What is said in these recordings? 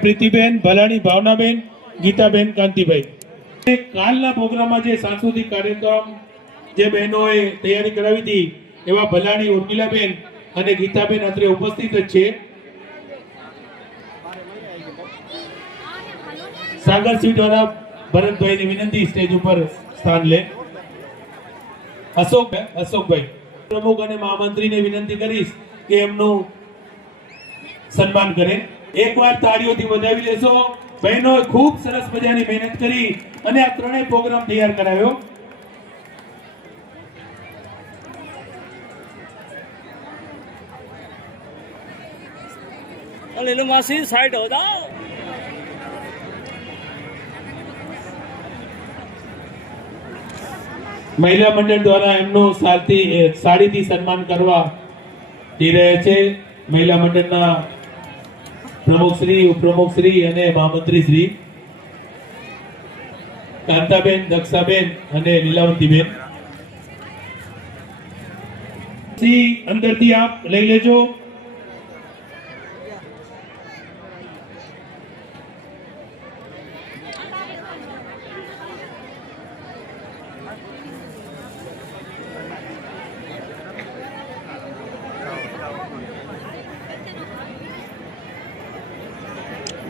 પ્રીતિબેન, ભલાણી ભાવનાબેન, ગીતાબેન, કાંતિભાઈ. કાલના પ્રોગ્રામમાં જે સાંસ્કૃતિક કાર્યક્રમ જે બહેનોએ તૈયારી કરાવી હતી એવા ભલાણી ઉર્મિલાબેન અને ગીતાબેન અત્રે ઉપસ્થિત જ છે. સાગર સીટ વાળા ભરતભાઈની વિનંતી સ્ટેજ ઉપર સ્થાન લે. અશોકભાઈ પ્રમુખ અને મહામંત્રીને વિનંતી કરીશ કે એમનું સન્માન કરે. એકવાર તાળીઓથી વધાવી લેશો. બહેનો ખૂબ સરસ મજાની મહેનત કરી અને આ ત્રણેય પ્રોગ્રામ તૈયાર કરાયો. લીલું માસી સાઈડ હો જાઓ. મહિલા મંડળ દ્વારા એમનું સાડીથી સન્માન કરવા જઈ રહ્યા છે. મહિલા મંડળના પ્રમુખ શ્રી, ઉપપ્રમુખ શ્રી અને મહામંત્રી શ્રી કાંતાબેન, દક્ષાબેન અને લીલાવંતીબેન. અંદરથી આપ લઈ લેજો.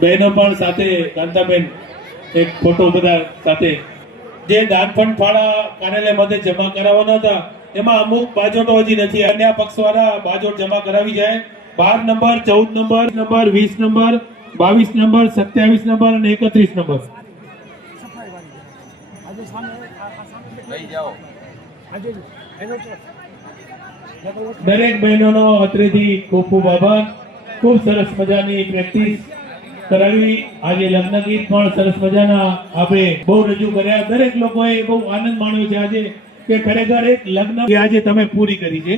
બહેનો પણ સાથે, કાંતાબેન એક ફોટો બધા સાથે. જે દાન ફંડ ફાળા કાર્યાલય માટે જમા કરાવવાના હતા એમાં અમુક બાજોટો હજી નથી. અન્ય પક્ષવાળા બાજોટ જમા કરાવી જાય. 12 number, 14 number, 20 number, 22 number, 27 number અને 31 નંબર. દરેક બહેનોનો અત્રેથી ખૂબ ખૂબ આભાર. ખૂબ સરસ મજાની પ્રેક્ટિસ કરાવી. આજે લગ્ન ગીત પણ સરસ મજાના આપણે બહુ રજૂ કર્યા. દરેક લોકોએ બહુ આનંદ માણ્યો છે આજે કે ખરેખર એક લગ્ન આજે તમે પૂરી કરી છે.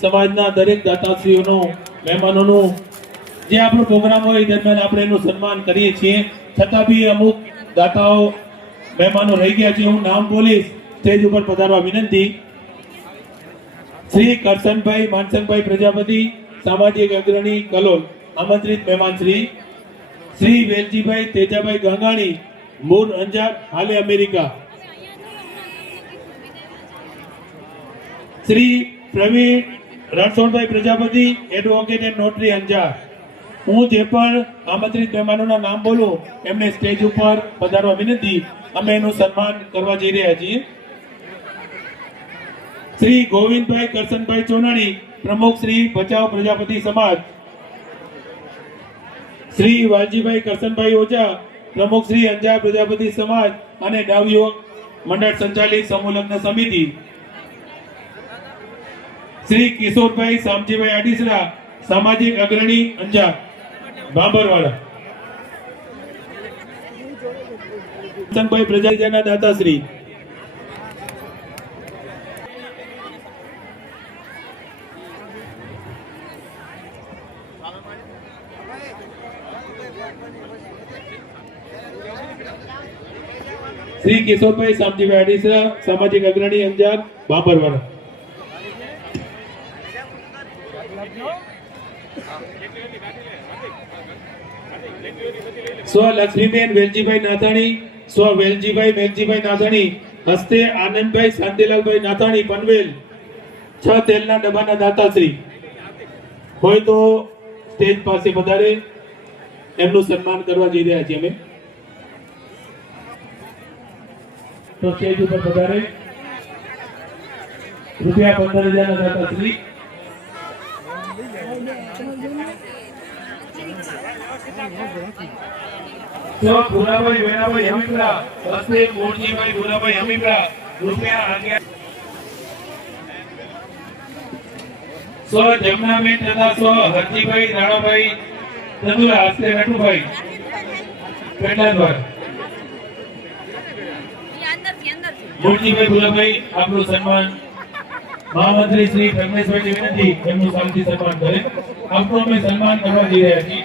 સમાજના દરેક દાતાશ્રીઓનો, મહેમાનોનું જે આપણો પ્રોગ્રામ હોય દરમિયાન આપણે એનું સન્માન કરીએ છીએ. છતાં બી અમુક દાતાઓ, મહેમાનો રહી ગયા છે. હું નામ બોલીશ, સ્ટેજ ઉપર પધારવા વિનંતી. શ્રી કરશનભાઈ માનસંગભાઈ પ્રજાપતિ, સામાજિક અગ્રણી કલોલ, આમંત્રિત મહેમાન શ્રી વેલજીભાઈ તેજાભાઈ ગંગાણી, મૂળ અંજાર, હાલે America. Shri Pravin Ranchhodbhai Prajapati, advocate and notary, Anjar. હું જે પણ આમંત્રિત મહેમાનોના નામ બોલું એમને સ્ટેજ ઉપર પધારવા વિનંતી. અમે એનું સન્માન કરવા જઈ રહ્યા છીએ. શ્રી ગોવિંદભાઈ કરશનભાઈ ચોનાણી, પ્રમુખ શ્રી ભચાઉ પ્રજાપતિ સમાજ. શ્રી વાલજીભાઈ કરશનભાઈ ઓઝા, પ્રમુખ શ્રી અંજાર પ્રજાપતિ સમાજ અને નવયુવક મંડળ સંચાલિત સમૂહ લગ્ન સમિતિ. શ્રી કિશોરભાઈ શામજીભાઈ આડીસરા, સામાજિક અગ્રણી, અંજાર, બાંબરવાડા. સંભાઈ પ્રજાજના દાતાશ્રી. શ્રી કિશોરભાઈ શામજીભાઈ આડીસરા, સામાજિક અગ્રણી, અંજાર, બાંબરવાડા. સ્વ લક્ષ્મીબેન વેલજીભાઈ નાથાણી, સ્વ વેલજીભાઈ મેલજીભાઈ નાથાણી, હસ્તે આનંદભાઈ શાંતિલાલભાઈ નાથાણી, પનવેલ. 6 તેલના ડબ્બાના દાતાશ્રી હોય તો સ્ટેજ પાસે પધારે. એમનું સન્માન કરવા જઈ રહ્યા છીએ અમે. તો સ્ટેજ ઉપર પધારે. રૂપિયા 15,000 ના દાતાશ્રી. તો ભુરાભાઈ વેરાભાઈ હમીપરા, હસ્તે મોરજીભાઈ ભુરાભાઈ હમીપરા, રૂપિયા 11. સ્વ જમનાબેન તથા સ્વ હરજીભાઈ રાણાભાઈ તંદુરા, હસ્તે નટુભાઈ પેટલાદ્વાર. મોરજીભાઈ ભુરાભાઈ આપનું સન્માન. મહામંત્રી શ્રી પ્રજ્ઞેશભાઈ વિનંતી એમનું શાંતિ સન્માન કરે. આપનું અમે સન્માન કરવા જઈ રહ્યા છીએ.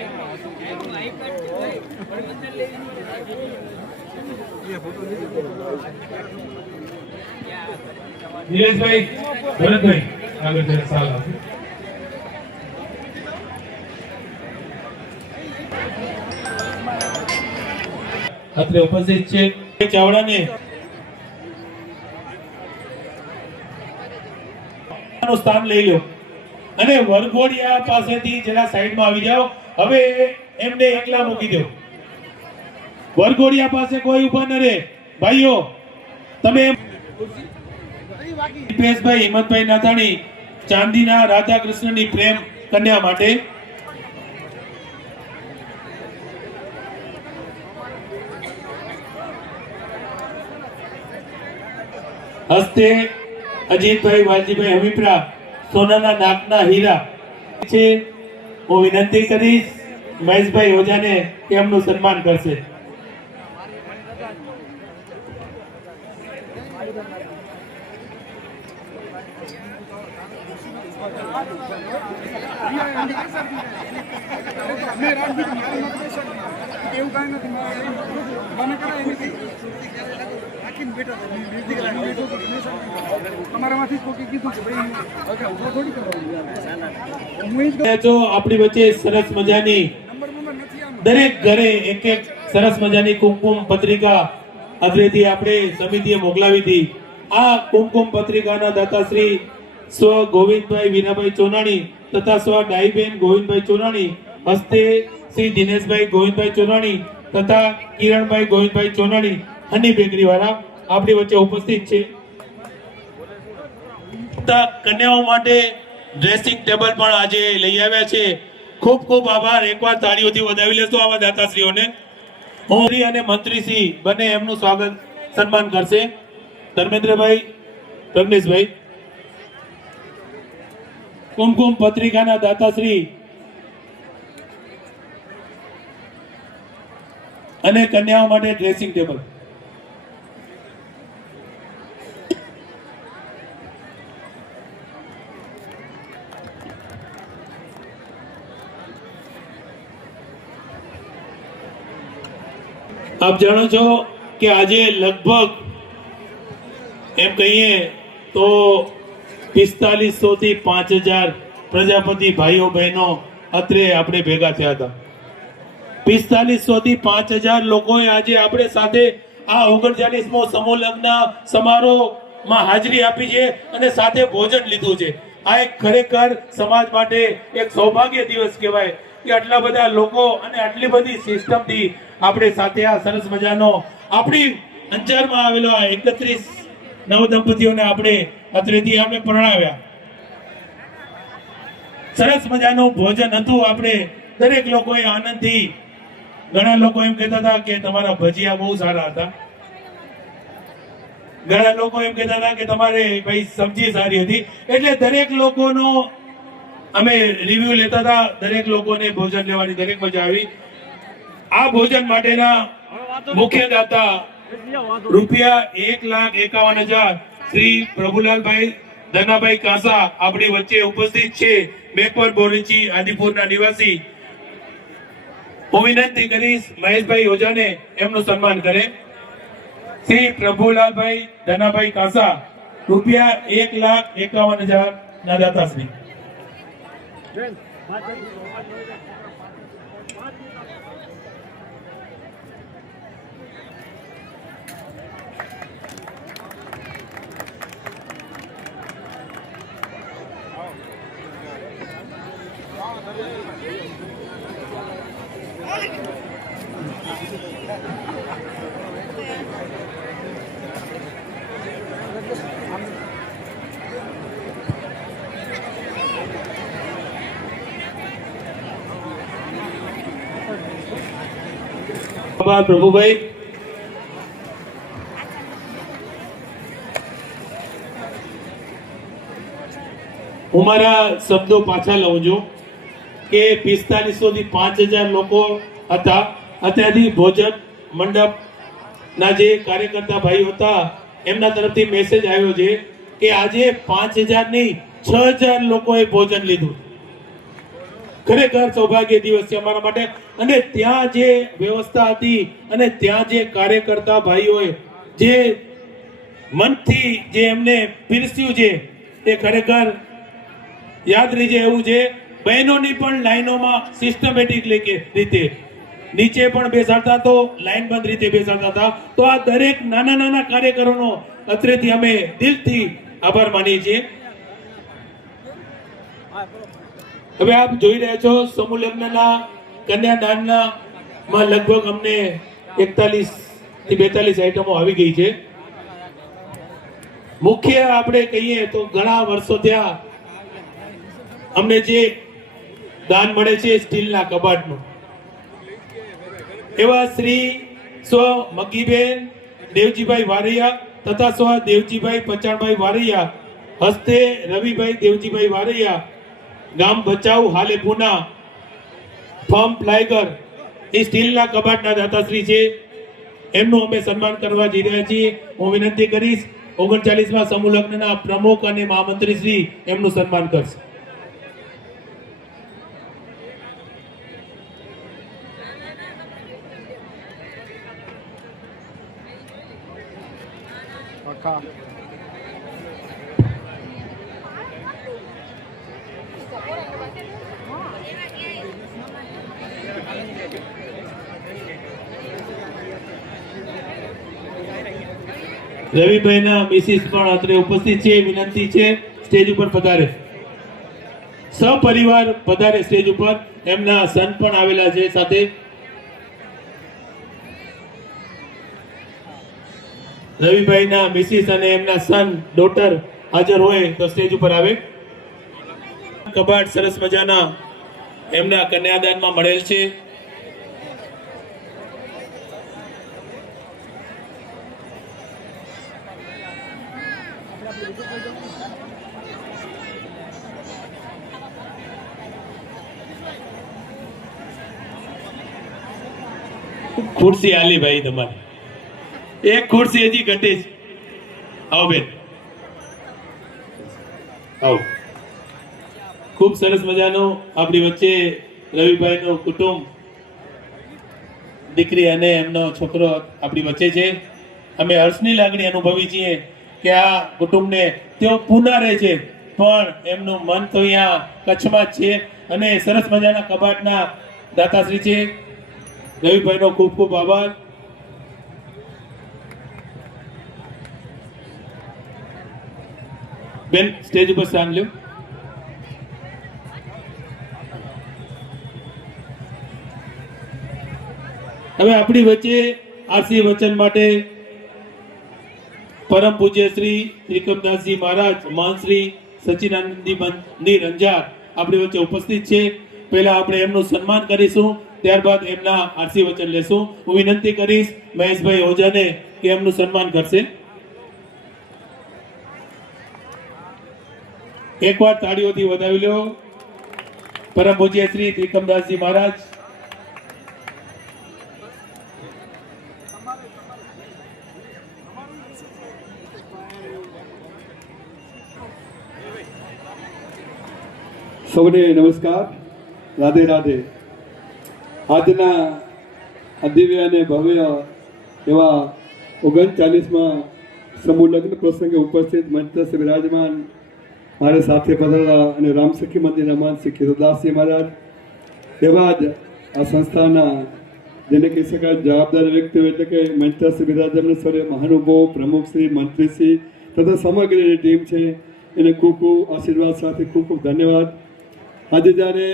નિલેશભાઈ, ભરતભાઈ આગળ જરા સાલ આપો. અત્રે ઉપસ્થિત છે ચાવડાને સ્થાન લઈ લો અને વરઘોડિયા પાસેથી જરા સાઈડમાં આવી જાઓ. હવે એમને એકલા મૂકી દો. વરઘોડિયા પાસે કોઈ ઉભા ન રહે. ભાઈઓ તમે દીપેશભાઈ હિંમતભાઈ નાથાણી ચાંદીના રાધા કૃષ્ણની પ્રેમ કન્યા માટે હસ્તે અજીતભાઈ વાલજીભાઈ હમીપરા સોનાના નાકના હીરા છે. હું વિનંતી કરીશ મહેશભાઈ ઓઝાને કે એમનું સન્માન કરશે. જો આપણી વચ્ચે સરસ મજાની દરેક ઘરે એક એક સરસ મજાની કુમકુમ પત્રિકા અત્રેથી આપણે સમિતિએ મોકલાવી હતી. આ કુમકુમ પત્રિકાના દાતા શ્રી સ્વ ગોવિંદભાઈ વીરાભાઈ ચોનાણી તથા સ્વ ડાઈબેન ગોવિંદભાઈ ચોનાણી હસ્તે શ્રી દિનેશભાઈ ગોવિંદભાઈ ચોનાણી તથા કિરણભાઈ ગોવિંદભાઈ ચોનાણી હની બેકરી વાળા આપણી વચ્ચે ઉપસ્થિત છે. કન્યાઓ માટે ડ્રેસિંગ ટેબલ પણ આજે લઈ આવ્યા છે. ખૂબ ખૂબ આભાર. એકવાર તાળીઓથી વધાવી લેશો આવા દાતાશ્રીઓને. મંત્રી અને મંત્રીશ્રી બંને એમનું સ્વાગત સન્માન કરશે. ધર્મેન્દ્રભાઈ, પ્રજ્ઞેશભાઈ. કુમકુમ પત્રિકાના દાતાશ્રી અને કન્યાઓ માટે ડ્રેસિંગ ટેબલ. આપ જાણો છો કે આજે લગભગ એમ કહીએ તો 4500 થી 5000 પ્રજાપતિ ભાઈઓ બહેનો અત્રે આપણે ભેગા થયા હતા. 4500 થી 5000 લોકોએ આજે આપણે સાથે આ 39મો સમૂહ લગ્ન સમારોહમાં હાજરી આપી છે અને સાથે ભોજન લીધું છે. આ એક ખરેખર સમાજ માટે એક સૌભાગ્ય દિવસ કહેવાય કે આટલા બધા લોકો અને આટલી બધી સિસ્ટમથી આપણે સાથે આ સરસ મજાનો આપણી અંજારમાં આવેલો આ 31 નવ દંપતીઓને આપણે અત્રેથી આપણે પરણાવ્યા. સરસ મજાનું ભોજન હતું. આપણે દરેક લોકોએ આનંદથી, ઘણા લોકો એમ કહેતા હતા કે તમારા ભજીયા બહુ સારા હતા, ઘણા લોકો એમ કહેતા હતા કે તમારે ભાઈ સબ્જી સારી હતી. એટલે દરેક લોકોનો અમે રિવ્યુ લેતા હતા. દરેક લોકોને ભોજન લેવાની દરેક મજા આવી. આ ભોજન માટેના મુખ્ય દાતા રૂપિયા 1,51,000 શ્રી પ્રભુલાલભાઈ ધનાભાઈ કાસા આપણી વચ્ચે ઉપસ્થિત છે. બેકવર્ડ બોરીચી આદિપુરના નિવાસી. હું વિનંતી કરીશ મહેશભાઈ ઓઝાને એમનું સન્માન કરે. શ્રી પ્રભુલાલભાઈ ધનાભાઈ કાસા રૂપિયા 1,51,000 ના દાતાશ્રી. પ્રભુભાઈ, હું મારા શબ્દો પાછા લઉં છું કે 4500 થી 5000 લોકો હતા. અત્યારથી ભોજન મંડપના જે કાર્યકર્તા ભાઈઓ હતા એમના તરફથી મેસેજ આવ્યો છે કે આજે 5000 નહીં 6000 લોકોએ ભોજન લીધું. ખરેખર સૌભાગ્ય દિવસ છે અમારા માટે. અને ત્યાં જે વ્યવસ્થા હતી અને ત્યાં જે કાર્યકર્તા ભાઈઓએ જે મનથી જે એમને પીરસ્યું છે એ ખરેખર યાદ રહી જાય એવું છે. બહેનોની પણ લાઈનોમાં સિસ્ટમેટિક રીતે નીચે પણ બેસાડતા તો લાઈનબંધ રીતે બેસાડતા હતા. તો આ દરેક નાના નાના કાર્યકરોનો અત્રેથી અમે દિલથી આભાર માનીએ છીએ. હવે આપ જોઈ રહ્યા છો સમૂહ લગ્નના કન્યાદાનના માં લગભગ અમને 41 થી 42 આઈટમો આવી ગઈ છે. મુખ્ય આપણે કહીએ તો ઘણા વર્ષો થયા અમને જે દાન મળે છે સ્ટીલના કબાટનું, એવા શ્રી સ્વ મગીબેન દેવજીભાઈ વારૈયા તથા સ્વ દેવજીભાઈ પચાણભાઈ વારૈયા હસ્તે રવિભાઈ દેવજીભાઈ વારૈયા ગામ બચાવ હાલે પુના ફર્મ પ્લાયગર એ સ્ટીલના કબાટના દાતાશ્રી છે. એમનું અમે સન્માન કરવા જઈ રહ્યા છીએ. હું વિનંતી કરીશ 39માં સમૂહ લગ્નના પ્રમુખ અને મહામંત્રી શ્રી એમનું સન્માન કરશે. રવિભાઈના મિસિસ પણ અત્રે ઉપસ્થિત છે. વિનંતી છે સ્ટેજ ઉપર પધારે, સપરિવાર પધારે સ્ટેજ ઉપર. એમના સન પણ આવેલા છે સાથે. રવિભાઈના મિસિસ અને એમના સન ડોટર હાજર હોય તો સ્ટેજ ઉપર આવે. કબાટ સરસ મજાના એમના કન્યાદાનમાં મળેલ છે. ખુરશી આલી ભાઈ તમારે, એક ખુરશી હજી ઘટે છે. આવો બેન, આવો. ખૂબ સરસ મજાનું આપણી વચ્ચે રવિભાઈનું કુટુંબ, દીકરી અને એમનો છોકરો આપણી વચ્ચે છે. અમે હર્ષની લાગણી અનુભવી છીએ કે આ કુટુંબને તેઓ પૂના રહે છે પણ એમનું મન તો અહીંયા કચ્છમાં જ છે. અને સરસ મજાના કબાટના દાતાશ્રી છે. રવિભાઈનો ખૂબ ખૂબ આભાર. બેન સ્ટેજ ઉપર સ્થાન લ્યો. હવે આપણી વચ્ચે આરસી વચન માટે પરમ પૂજ્ય શ્રી ત્રિકમદાસજી મહારાજ મહાન શ્રી સચિદાનંદજી મંદિર અંજાર આપણી વચ્ચે ઉપસ્થિત છે. પહેલા આપણે એમનું સન્માન કરીશું, ત્યારબાદ એમના આરસી વચન લેશું. હું વિનંતી કરીશ મહેશભાઈ ઓઝાને કે એમનું સન્માન કરશે. એકવાર તાળીઓથી વધાવી લો. પરમ પૂજ્ય શ્રી ત્રિકમદાસજી મહારાજ. સૌને નમસ્કાર, રાધે રાધે. આજના અદિવ્ય અને ભવ્ય એવા 39માં સમૂહ લગ્ન પ્રસંગે ઉપસ્થિત મંચસ્થ વિરાજમાન મારે સાથે પધારેલા અને રામસખી મંદિરના મહંત શ્રી કિશોરદાસજી મહારાજ, એવા જ આ સંસ્થાના જેને કહી શકાય જવાબદાર વ્યક્તિઓ એટલે કે મંચસ્થ વિરાજમાન સર્વે મહાનુભાવો, પ્રમુખશ્રી, મંત્રીશ્રી તથા સમગ્ર એની ટીમ છે, એને ખૂબ ખૂબ આશીર્વાદ સાથે ખૂબ ખૂબ ધન્યવાદ. આજે જ્યારે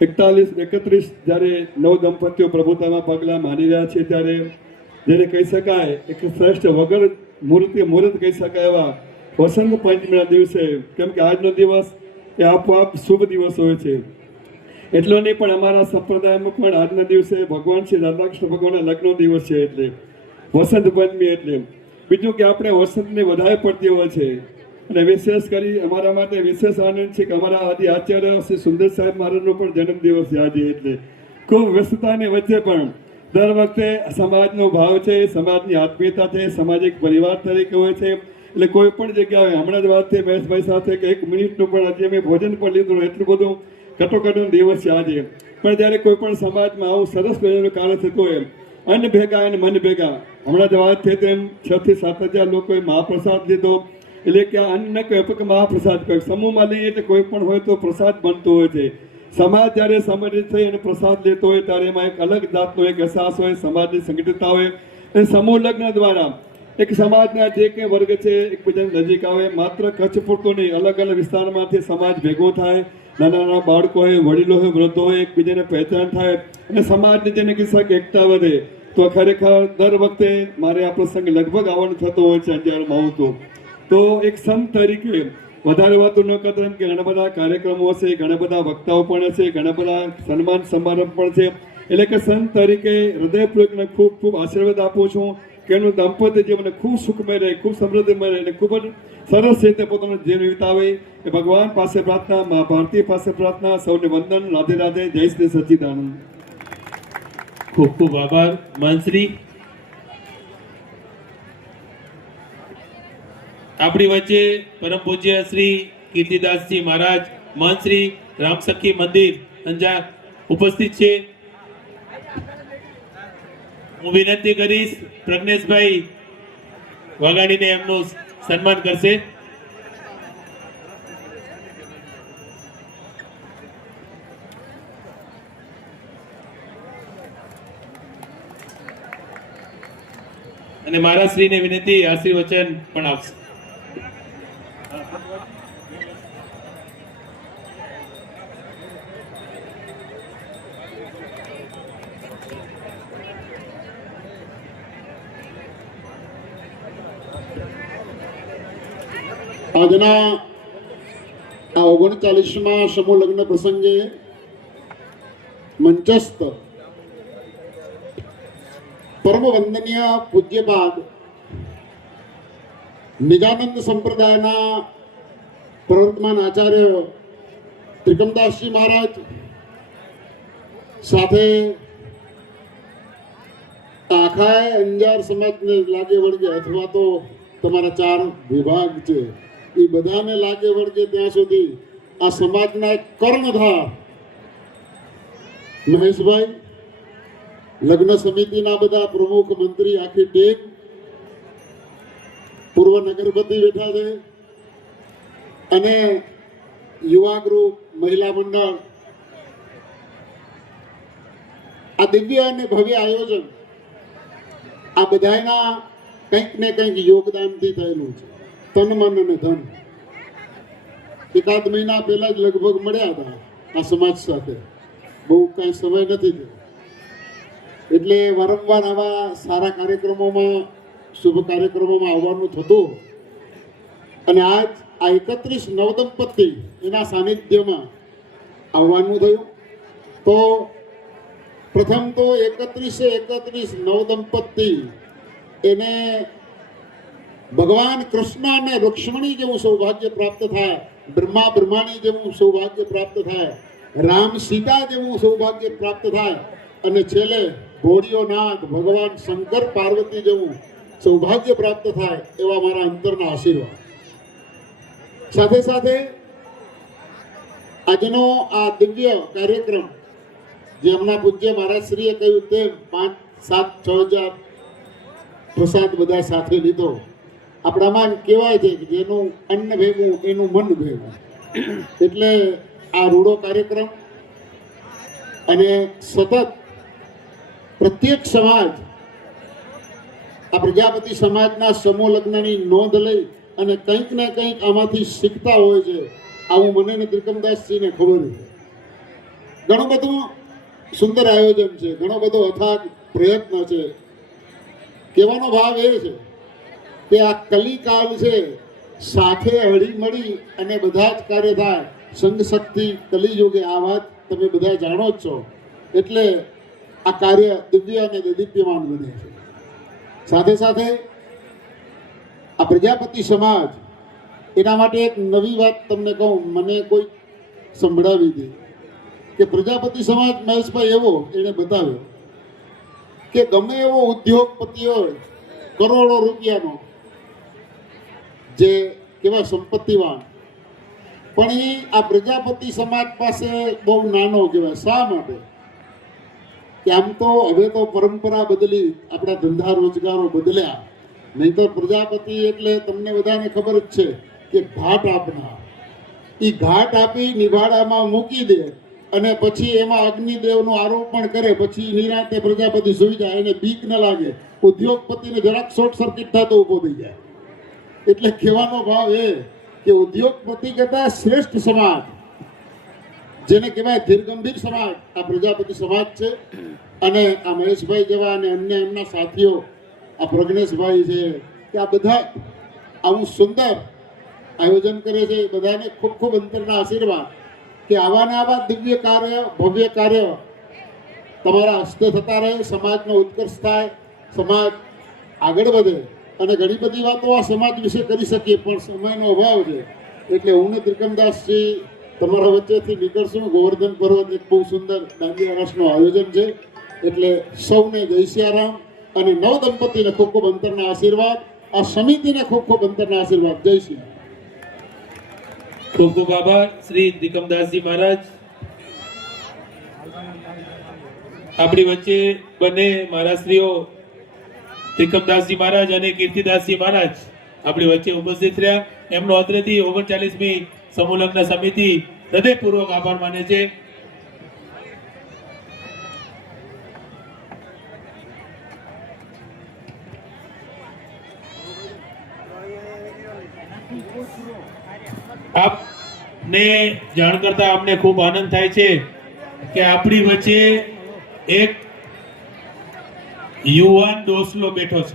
31 જ્યારે નવ દંપતીઓ પ્રભુતામાં પગલાં મારી રહ્યા છે ત્યારે જેને કહી શકાય એક શ્રેષ્ઠ વગર મુહૂર્ત કહી શકાય એવા વસંત પંચમીના દિવસે, કેમ કે આજનો દિવસ એ આપોઆપ શુભ દિવસ હોય છે. એટલો નહીં પણ અમારા સંપ્રદાયમાં પણ આજના દિવસે ભગવાન શ્રી રાધાકૃષ્ણ ભગવાનના લગ્નનો દિવસ છે. એટલે વસંત પંચમી એટલે બીજું કે આપણે વસંતની વધારે પડતી હોય છે. અને વિશેષ કરી અમારા માટે વિશેષ આનંદ છે કે અમારા આદિ આચાર્ય શ્રી સુંદર સાહેબ મહારાજનો પણ જન્મદિવસ છે આજે. એટલે ખૂબ વ્યસ્તતાની વચ્ચે પણ દર વખતે સમાજનો ભાવ છે, સમાજની આત્મીયતા છે, સામાજિક પરિવાર તરીકે હોય છે. એટલે કોઈ પણ જગ્યાએ હમણાં જ વાત થઈ મહેશભાઈ સાથે કે 1 મિનિટનું પણ આજે અમે ભોજન પણ લીધું, એટલું બધું કટોકટીનો દિવસ છે આજે. પણ જ્યારે કોઈ પણ સમાજમાં આવું સરસ મજાનું કાર્ય થતું હોય, અન્ન ભેગા અને મન ભેગા. હમણાં જ વાત થઈ તેમ 6 થી 7 હજાર લોકોએ મહાપ્રસાદ લીધો. એટલે કે અન્ન ન કહેવાય કે મહાપ્રસાદ કહેવાય. સમૂહમાં લઈએ એટલે કોઈ પણ હોય તો પ્રસાદ બનતો હોય છે. સમાજ જ્યારે સંગઠિત થઈ અને પ્રસાદ લેતો હોય ત્યારે એમાં એક અલગ જાતનો એક અહેસાસ હોય, સમાજની સંગઠિતતા હોય. અને સમૂહ લગ્ન દ્વારા એક સમાજના જે કંઈ વર્ગ છે એકબીજાની નજીક આવે. માત્ર કચ્છ પૂરતું નહીં, અલગ અલગ વિસ્તારમાંથી સમાજ ભેગો થાય. નાના નાના બાળકો હોય, વડીલો હોય, વૃદ્ધો હોય, એકબીજાને પહેચાન થાય અને સમાજની જેને કિસ્સા એકતા વધે. તો ખરેખર દર વખતે મારે આ પ્રસંગે લગભગ આવવાનું થતું હોય છે અંજારમાં આવું તો એક સંત તરીકે વધારે વાતો ન કરતા એમ કે ઘણા બધા કાર્યક્રમો હશે, ઘણા બધા વક્તાઓ પણ હશે, ઘણા બધા સન્માન સમારંભ પણ છે. એટલે કે સંત તરીકે હૃદયપૂર્વકને ખૂબ ખૂબ આશીર્વાદ આપું છું કે એનું દાંપત્ય જીવન ખૂબ સુખમય રહે, ખૂબ સમૃદ્ધિમય રહે અને ખૂબ જ સરસ રીતે પોતાનું જીવન વિતાવે. એ ભગવાન પાસે પ્રાર્થના, મા ભારતી પાસે પ્રાર્થના. સૌને વંદન. રાધે રાધે. જય શ્રી સચ્ચિદાનંદ. ખૂબ ખૂબ આભાર માનશ્રી. આપણી વચ્ચે પરમ પૂજ્ય શ્રી કીર્તિદાસજી મહારાજ મહંત શ્રી રામસખી મંદિર અંજાર ઉપસ્થિત છે. હું વિનંતી કરીશ પ્રજ્ઞેશભાઈ વાઘાણીને એમનું સન્માન કરશે. અને મારા શ્રીને વિનંતી આશીર્વચન પણ આપશે. આજના આ 39માં સમૂહ લગ્ન પ્રસંગે મંચસ્થ પરમ વંદનીય પૂજ્યપાદ નિજાનંદ સંપ્રદાયના પ્રવર્તમાન આચાર્ય ત્રિકમદાસજી મહારાજ સાથે આખા અંજાર સમાજને લાગે વળગે અથવા તો તમારા 4 વિભાગ છે એ બધાને લાગે વળગે ત્યાં સુધી આ સમાજના એક કર્ણધાર મહેશભાઈ, લગ્ન સમિતિના બધા પ્રમુખ મંત્રી, આખી ટીમ, પૂર્વ નગરપતિ બેઠા છે અને યુવા ગ્રુપ, મહિલા મંડળ, આ દિવ્ય અને ભવ્ય આયોજન આ બધાના કંઈક ને કંઈક યોગદાનથી થયેલું છે. તન, મન અને ધન. એકાદ મહિના પહેલા જ લગભગ મળ્યા હતા આ સમાજ સાથે. બહુ કાંઈ સમય નથી થયો એટલે વારંવાર આવા સારા કાર્યક્રમોમાં, શુભ કાર્યક્રમોમાં આવવાનું થતું. અને આજ આ 31 નવદંપતિ એના સાનિધ્યમાં આવવાનું થયું. તો પ્રથમ તો 31 નવદંપતિ એને ભગવાન કૃષ્ણ અને રુક્ષ્મણી જેવું સૌભાગ્ય પ્રાપ્ત થાય, બ્રહ્મા બ્રહ્માણી જેવું સૌભાગ્ય પ્રાપ્ત થાય, રામ સીતા જેવું સૌભાગ્ય પ્રાપ્ત થાય અને છેલ્લે ભોળિયોનાથ ભગવાન શંકર પાર્વતી જેવું સૌભાગ્ય પ્રાપ્ત થાય એવા મારા અંતરના આશીર્વાદ. સાથે સાથે આજનો આ દિવ્ય કાર્યક્રમ જે હમણાં પૂજ્ય મહારાજ શ્રીએ કહ્યું તેમ 5, 7, 6 હજાર પ્રસાદ બધા સાથે લીધો. આપણામાં કહેવાય છે કે જેનું અન્ન ભેગું એનું મન ભેગું. એટલે આ રૂડો કાર્યક્રમ અને સતત પ્રત્યેક સમાજ આ પ્રજાપતિ સમાજના સમૂહ લગ્નની નોંધ લઈ અને કંઈક ને કંઈક આમાંથી શીખતા હોય છે. આવું મને ને ત્રિકમદાસજીને ખબર છે. ઘણું બધું સુંદર આયોજન છે, ઘણો બધો અથાગ પ્રયત્ન છે. કહેવાનો ભાવ એ છે કે આ કલિકાલ છે, સાથે હળી મળી અને બધા જ કાર્ય થાય. સંઘ શક્તિ કલિયુગે, આ વાત તમે બધા જાણો જ છો. એટલે આ કાર્ય દિવ્ય અને દીપ્યમાન બને છે. સાથે સાથે આ પ્રજાપતિ સમાજ એના માટે એક નવી વાત તમને કહું, મને કોઈ સંભળાવી હતી કે પ્રજાપતિ સમાજ મહેશભાઈ એવો એને બતાવ્યો કે ગમે એવો ઉદ્યોગપતિ હોય, કરોડો રૂપિયાનો, જે કેવા સંપત્તિવાન, પણ એ આ પ્રજાપતિ સમાજ પાસે બહુ નાનો કહેવાય. શા માટે? કે આમ તો હવે તો પરંપરા બદલી, આપણા ધંધા રોજગારો બદલ્યા. નહીં તો પ્રજાપતિ એટલે તમને બધાને ખબર જ છે કે ઘાટ આપનાર. એ ઘાટ આપી નિભાડામાં મૂકી દે અને પછી એમાં અગ્નિદેવનું આરોપણ કરે, પછી નિરાંતે પ્રજાપતિ સુઈ જાય, એને બીક ન લાગે. ઉદ્યોગપતિને જરાક શોર્ટ સર્કિટ થતો ઊભો થઈ જાય. એટલે કહેવાનો ભાવ એ કે ઉદ્યોગપતિ કરતા શ્રેષ્ઠ સમાજ, જેને કહેવાય ધીરગંભીર સમાજ, આ પ્રજાપતિ સમાજ છે. અને આ મહેશભાઈ જેવા અને અન્ય એમના સાથીઓ, આ પ્રજ્ઞેશભાઈ છે, કે આ બધા આવું સુંદર આયોજન કરે છે. બધાને ખૂબ ખૂબ અંતરના આશીર્વાદ કે આવાને આવા દિવ્ય કાર્ય, ભવ્ય કાર્ય તમારા હસ્તે થતા રહે, સમાજનો ઉત્કર્ષ થાય, સમાજ આગળ વધે. અને ઘણી બધી વાતો આ સમાજ વિશે કરી શકીએ, પણ સમયનો અભાવ છે. એટલે હું ને ત્રિકમદાસજી તમારા વચ્ચેથી નીકળશું. ગોવર્ધન પર્વત એક બહુ સુંદર દાંડિયા રાસનું આયોજન છે. એટલે સૌને જય સિયારામ અને નવ દંપતીને ખૂબ ખૂબ અંતરના આશીર્વાદ, આ સમિતિને ખૂબ ખૂબ અંતરના આશીર્વાદ. જય સિયા. ખૂબ ખૂબ આભાર શ્રી ત્રિકમદાસજી મહારાજ. આપણી વચ્ચે બંને મહારાજશ્રીઓ ત્રિકમદાસજી મહારાજ અને કીર્તિદાસજી મહારાજ આપણી વચ્ચે ઉપસ્થિત રહ્યા. એમનો અત્રેથી 39મી સમૂહ લગ્ન સમિતિ હૃદયપૂર્વક આભાર માને છે. આપને જાણ કરતા અમને ખૂબ આનંદ થાય છે કે આપણી વચ્ચે એક યુવાન ડોસલો બેઠો છે.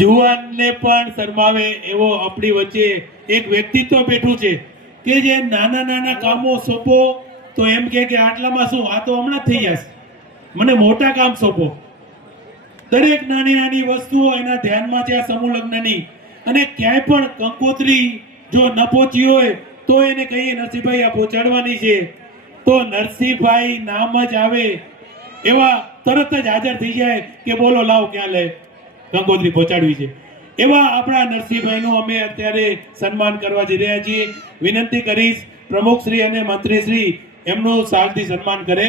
યુવાનને પણ શરમાવે એવો આપણી વચ્ચે એક વ્યક્તિત્વ બેઠું છે કે જે નાના નાના કામો સોંપો તો એમ કે આટલામાં શું, આ તો હમણાં જ થઈ જશે, મને મોટા કામ સોંપો. દરેક નાની નાની વસ્તુઓ એના ધ્યાનમાં છે આ સમૂહ લગ્નની. અને ક્યાંય પણ કંકોત્રી જો ન પહોંચી હોય તો એને કહીએ નરસિંહભાઈ આ પહોંચાડવાની છે, તો નરસિંહભાઈ નામ જ આવે એવા તરત જ હાજર થઈ જાય કે બોલો લાવ ક્યાં લે કંકોત્રી પહોંચાડવી છે. એવા આપણા નરસિંહભાઈનું અમે અત્યારે સન્માન કરવા જઈ રહ્યા છીએ. વિનંતી કરીશ પ્રમુખશ્રી અને મંત્રીશ્રી એમનું સાલથી સન્માન કરે.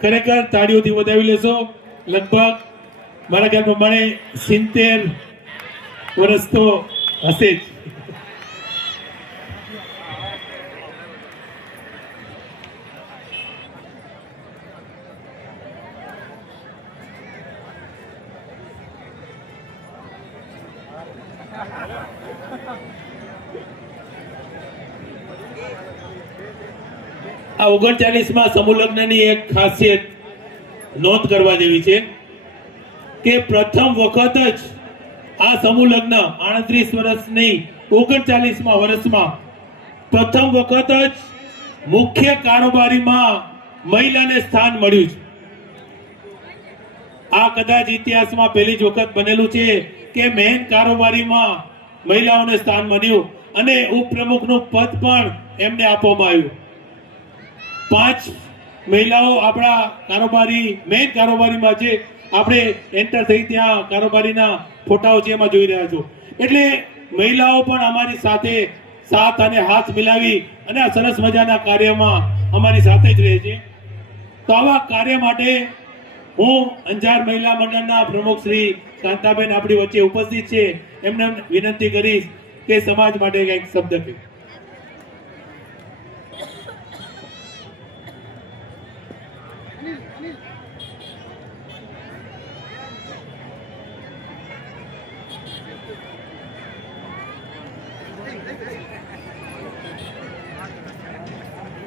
ખરેખર તાળીઓથી વધાવી લેશો. લગભગ મારા ખ્યાલ પ્રમાણે 70 વર્ષ તો હશે જ. આ 39માં સમૂહ લગ્નની એક ખાસિયત નોંધ કરવા જેવી છે કે પ્રથમ વખત જ આ સમૂહ લગ્ન 38 વર્ષ નહીં 39મા વર્ષમાં પ્રથમ વખત જ મુખ્ય કારોબારીમાં મહિલાને સ્થાન મળ્યું છે. આ કદાચ ઇતિહાસમાં પહેલી જ વખત બનેલું છે કે મેન કારોબારીમાં મહિલાઓને સ્થાન મળ્યું અને ઉપપ્રમુખનું પદ પણ એમને આપવામાં આવ્યું. 5 મહિલાઓ આપણા કારોબારી મેઇન કારોબારીમાં છે. આપણે એન્ટર થઈ ત્યાં કારોબારીના ફોટાઓ છે એમાં જોઈ રહ્યા છો. એટલે મહિલાઓ પણ અમારી સાથે સાથ અને હાથ મિલાવી અને આ સરસ મજાના કાર્યમાં અમારી સાથે જ રહે છે. તો આવા કાર્ય માટે હું અંજાર મહિલા મંડળના પ્રમુખ શ્રી કાંતાબેન આપણી વચ્ચે ઉપસ્થિત છે, એમને વિનંતી કરીશ કે સમાજ માટે કંઈક શબ્દ કહે.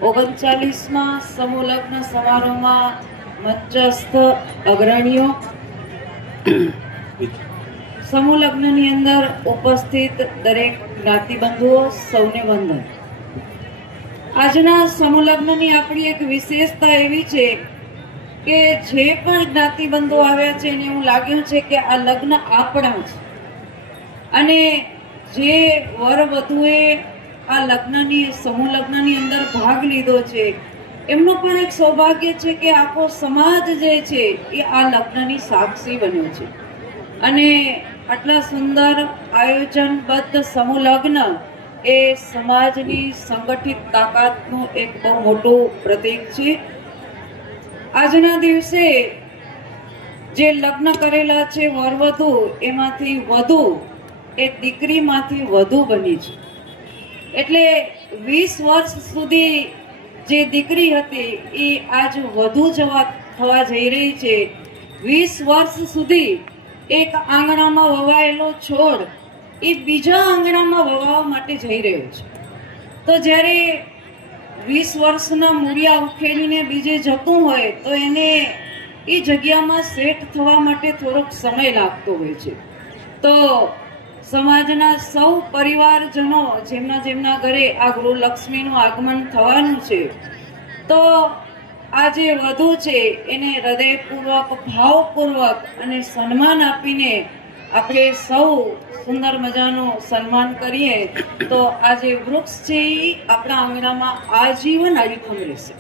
ઓગણચાલીસમાં સમૂહ લગ્ન સમારોહમાં મંચસ્થ અગ્રણીઓ, સમૂહ લગ્નની અંદર ઉપસ્થિત દરેક જ્ઞાતિબંધુઓ, સૌને વંદન. આજના સમૂહ લગ્નની આપણી એક વિશેષતા એવી છે કે જે પણ જ્ઞાતિબંધુઓ આવ્યા છે એને એવું લાગ્યું છે કે આ લગ્ન આપણા છે અને જે વર વધુએ આ લગ્નની સમૂહ લગ્નની અંદર ભાગ લીધો છે એમનું પણ એક સૌભાગ્ય છે કે આખો સમાજ જે છે એ આ લગ્નની સાક્ષી બન્યો છે અને આટલા સુંદર આયોજનબદ્ધ સમૂહ લગ્ન એ સમાજની સંગઠિત તાકાતનું એક બહુ મોટું પ્રતીક છે. આજના દિવસે જે લગ્ન કરેલા છે વરવધુ એમાંથી વધુ એ દીકરીમાંથી વધુ બની છે. એટલે 20 વર્ષ સુધી જે દીકરી હતી એ આજ વધુ થવા જઈ રહી છે. 20 વર્ષ સુધી એક આંગણામાં વવાયેલો છોડ એ બીજા આંગણામાં વવાવા માટે જઈ રહ્યો છે. તો જ્યારે 20 વર્ષના મૂળિયા ઉખેડીને બીજે જતું હોય તો એને એ જગ્યામાં સેટ થવા માટે થોડોક સમય લાગતો હોય છે. તો સમાજના સૌ પરિવારજનો જેમના જેમના ઘરે આ ગૃહલક્ષ્મીનું આગમન થવાનું છે તો આ જે વધુ છે એને હૃદયપૂર્વક ભાવપૂર્વક અને સન્માન આપીને આપણે સૌ સુંદર મજાનું સન્માન કરીએ તો આ જે વૃક્ષ છે એ આપણા આંગણામાં આજીવન અડીખમ રહેશે.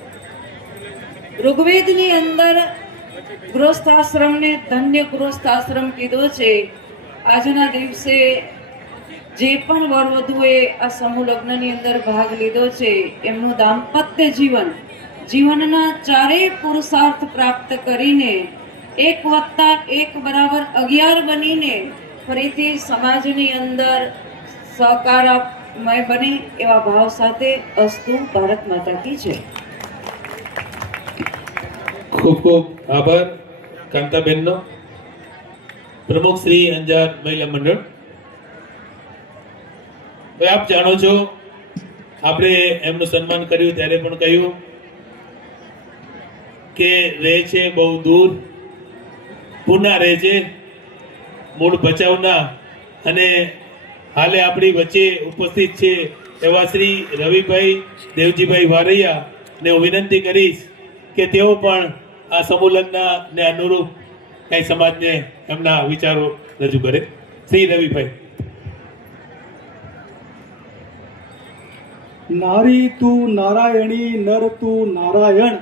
ઋગ્વેદની અંદર ગૃહસ્થાશ્રમને ધન્ય ગૃહસ્થાશ્રમ કીધો છે. આજના દિવસે જે પણ વરવધુએ આ સમૂહ લગ્નની અંદર ભાગ લીધો છે એમનું દાંપત્ય જીવનના ચારેય પુરુષાર્થ પ્રાપ્ત કરીને 1+1 = 11 બનીને ફરીથી સમાજની અંદર સહકારમય બને એવા ભાવ સાથે અસ્તુ. ભારત માતા કી જય. ખૂબ ખૂબ આભાર કાંતાબેનનો. પ્રમુખ શ્રી અંજાર મહિલા મંડળ. હવે આપ જાણો છો આપણે એમનું સન્માન કર્યું ત્યારે પણ કહ્યું કે રહે છે બહુ દૂર, પૂના રહે છે, મૂળ ભચાઉના, અને હાલે આપણી વચ્ચે ઉપસ્થિત છે એવા શ્રી રવિભાઈ દેવજીભાઈ વારૈયા ને હું વિનંતી કરીશ કે તેઓ પણ આ સમૂહ લગ્નને અનુરૂપ કઈ સમાજને એમના વિચારો રજૂ કરે. શ્રી રવિભાઈ. નારી તું નારાયણી નર તું નારાયણ,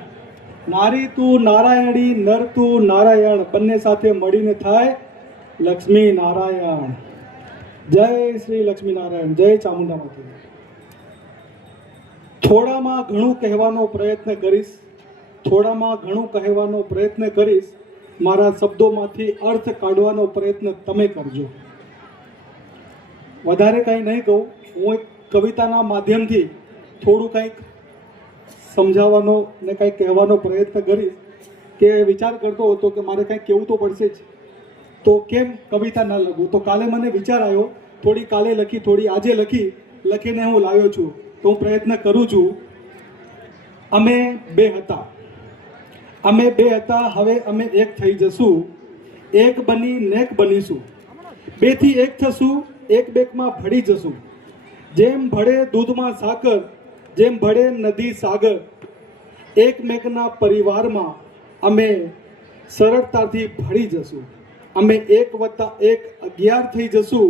નારી તું નારાયણી નર તું નારાયણ, બંને સાથે મળીને થાય લક્ષ્મી નારાયણ. જય શ્રી લક્ષ્મી નારાયણ, જય ચામુંડા માતા. થોડામાં ઘણું કહેવાનો પ્રયત્ન કરીશ, મારા શબ્દોમાંથી અર્થ કાઢવાનો પ્રયત્ન તમે કરજો. વધારે કંઈ નહીં કહું. હું એક કવિતાના માધ્યમથી થોડું કંઈક સમજાવવાનો ને કંઈક કહેવાનો પ્રયત્ન કરીશ. કે વિચાર કરતો હતો કે મારે કંઈક કહેવું તો પડશે જ, તો કેમ કવિતા ના લખું. તો કાલે મને વિચાર આવ્યો, થોડી કાલે લખી, થોડી આજે લખીને હું લાવ્યો છું. તો હું પ્રયત્ન કરું છું. અમે બે હતા, હવે અમે એક થઈ જશું, એક બની નેક બનીશું, 2 થી 1 થશું, એક બેકમાં ભળી જશું. જેમ ભળે દૂધમાં સાકર, જેમ ભળે નદી સાગર, એકમેકના પરિવારમાં અમે સરળતાથી ભળી જશું. અમે 1+1 = 11 થઈ જશું,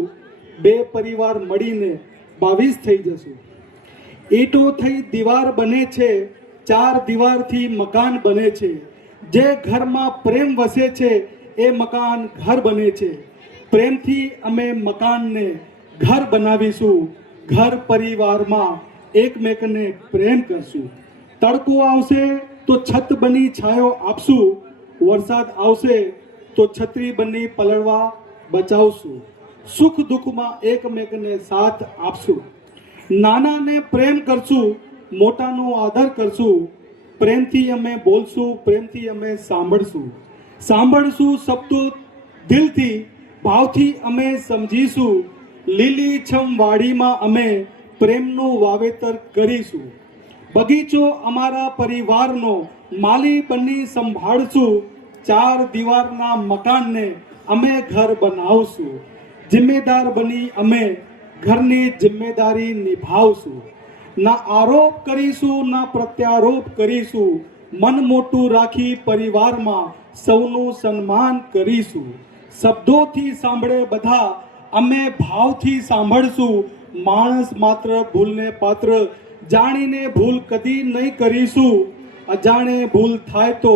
2 પરિવાર મળીને 22 થઈ જશું. ઈંટો થઈ દીવાર બને છે, 4 દીવારથી મકાન બને છે. જે ઘરમાં પ્રેમ વસે છે એ મકાન ઘર બને છે. પ્રેમથી અમે મકાનને ઘર બનાવીશું, ઘર પરિવારમાં એકમેકને પ્રેમ કરશું. તડકો આવશે તો છત બની છાયો આપશું, વરસાદ આવશે તો છત્રી બની પલળવા બચાવશું. સુખ દુઃખમાં એકમેકને સાથ આપશું. નાનાને પ્રેમ કરશું, મોટાનો આદર કરશું. પ્રેમથી અમે બોલશું, પ્રેમથી અમે સાંભળશું શબ્દો દિલથી, ભાવથી અમે સમજીશું. લીલીછમ વાડીમાં અમે પ્રેમનું વાવેતર કરીશું. બગીચો અમારા પરિવારનો માલી બની સંભાળશું. 4 દીવારના મકાનને અમે ઘર બનાવશું. જિમ્મેદાર બની અમે ઘરની જિમ્મેદારી નિભાવશું. ના આરોપ કરીશું, ના પ્રત્યારોપ કરીશું. મન મોટું રાખી પરિવારમાં સૌનું સન્માન કરીશું. શબ્દોથી સાંભળે બધા, અમે ભાવથી સાંભળશું. માણસ માત્ર ભૂલને પાત્ર, જાણીને ભૂલ કદી નહીં કરીશું. અજાણે ભૂલ થાય તો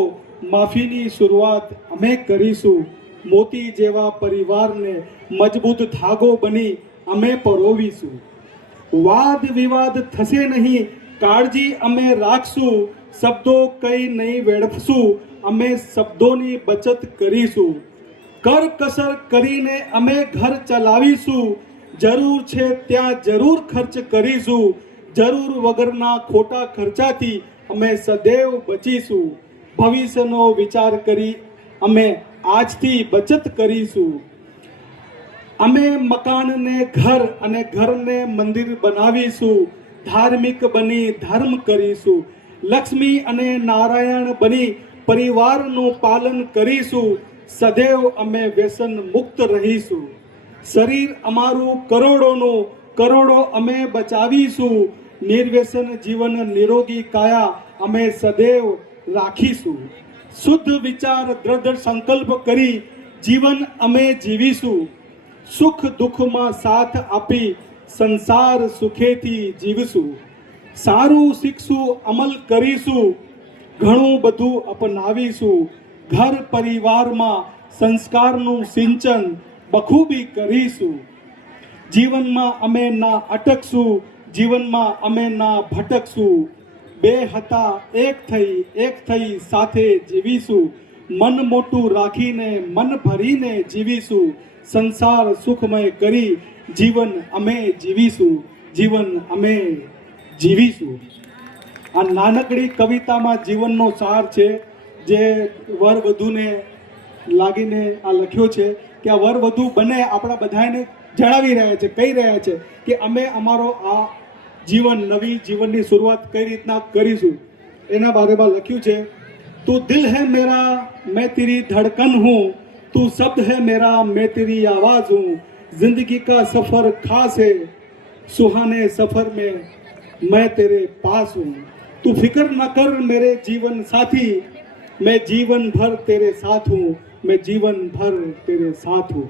માફીની શરૂઆત અમે કરીશું. મોતી જેવા પરિવારને મજબૂત ધાગો બની અમે પરોવીશું. વાદ વિવાદ થશે નહીં, કાળજી અમે રાખશું. શબ્દો કઈ નહીં વેડફશું, અમે શબ્દોની બચત કરીશું. કરકસર કરીને અમે ઘર ચલાવીશું. જરૂર છે ત્યાં જરૂર ખર્ચ કરીશું. જરૂર વગરના ખોટા ખર્ચાથી અમે સદૈવ બચીશું. ભવિષ્યનો વિચાર કરી અમે આજથી બચત કરીશું. અમે મકાનને ઘર અને ઘરને મંદિર બનાવીશું. ધાર્મિક બની ધર્મ કરીશું. લક્ષ્મી અને નારાયણ બની પરિવારનું પાલન કરીશું. સદૈવ અમે વ્યસન મુક્ત રહીશું. શરીર અમારું કરોડોનું, કરોડો અમે બચાવીશું. નિર્વ્યસન જીવન નિરોગી કાયા અમે સદૈવ રાખીશું. શુદ્ધ વિચાર દ્રઢ સંકલ્પ કરી જીવન અમે જીવીશું. સુખ દુઃખમાં સાથ આપી સંસાર સુખેથી જીવશું. સારું શીખશું, અમલ કરીશું. ઘણું બધું અપનાવીશું. ઘર પરિવારમાં સંસ્કારનું સિંચન બખૂબી કરીશું. જીવનમાં અમે ના અટકશું. જીવનમાં અમે ના ભટકશું. બે હતા એક થઈ સાથે જીવીશું. મન મોટું રાખીને મન ભરીને જીવીશું. સંસાર સુખમય કરી જીવન અમે જીવીશું. જીવન અમે જીવીશું. આ નાનકડી કવિતામાં જીવનનો સાર છે, જે વર વધુને લાગીને આ લખ્યો છે કે આ વર વધુ બંને આપણા બધાને જણાવી રહ્યા છે, કહી રહ્યા છે કે અમે અમારો આ જીવન, નવી જીવનની શરૂઆત કઈ રીતના કરીશું. એના બારેમાં લખ્યું છે, તું દિલ હૈ મેરા मैं तेरी धड़कन हूँ, तू शब्द है मेरा मैं तेरी आवाज हूँ. जिंदगी का सफर खास है, सुहाने सफर में मैं तेरे पास हूँ. तू फिक्र न कर मेरे जीवन साथी, मैं जीवन भर तेरे साथ हूँ. मैं जीवन भर तेरे साथ हूँ.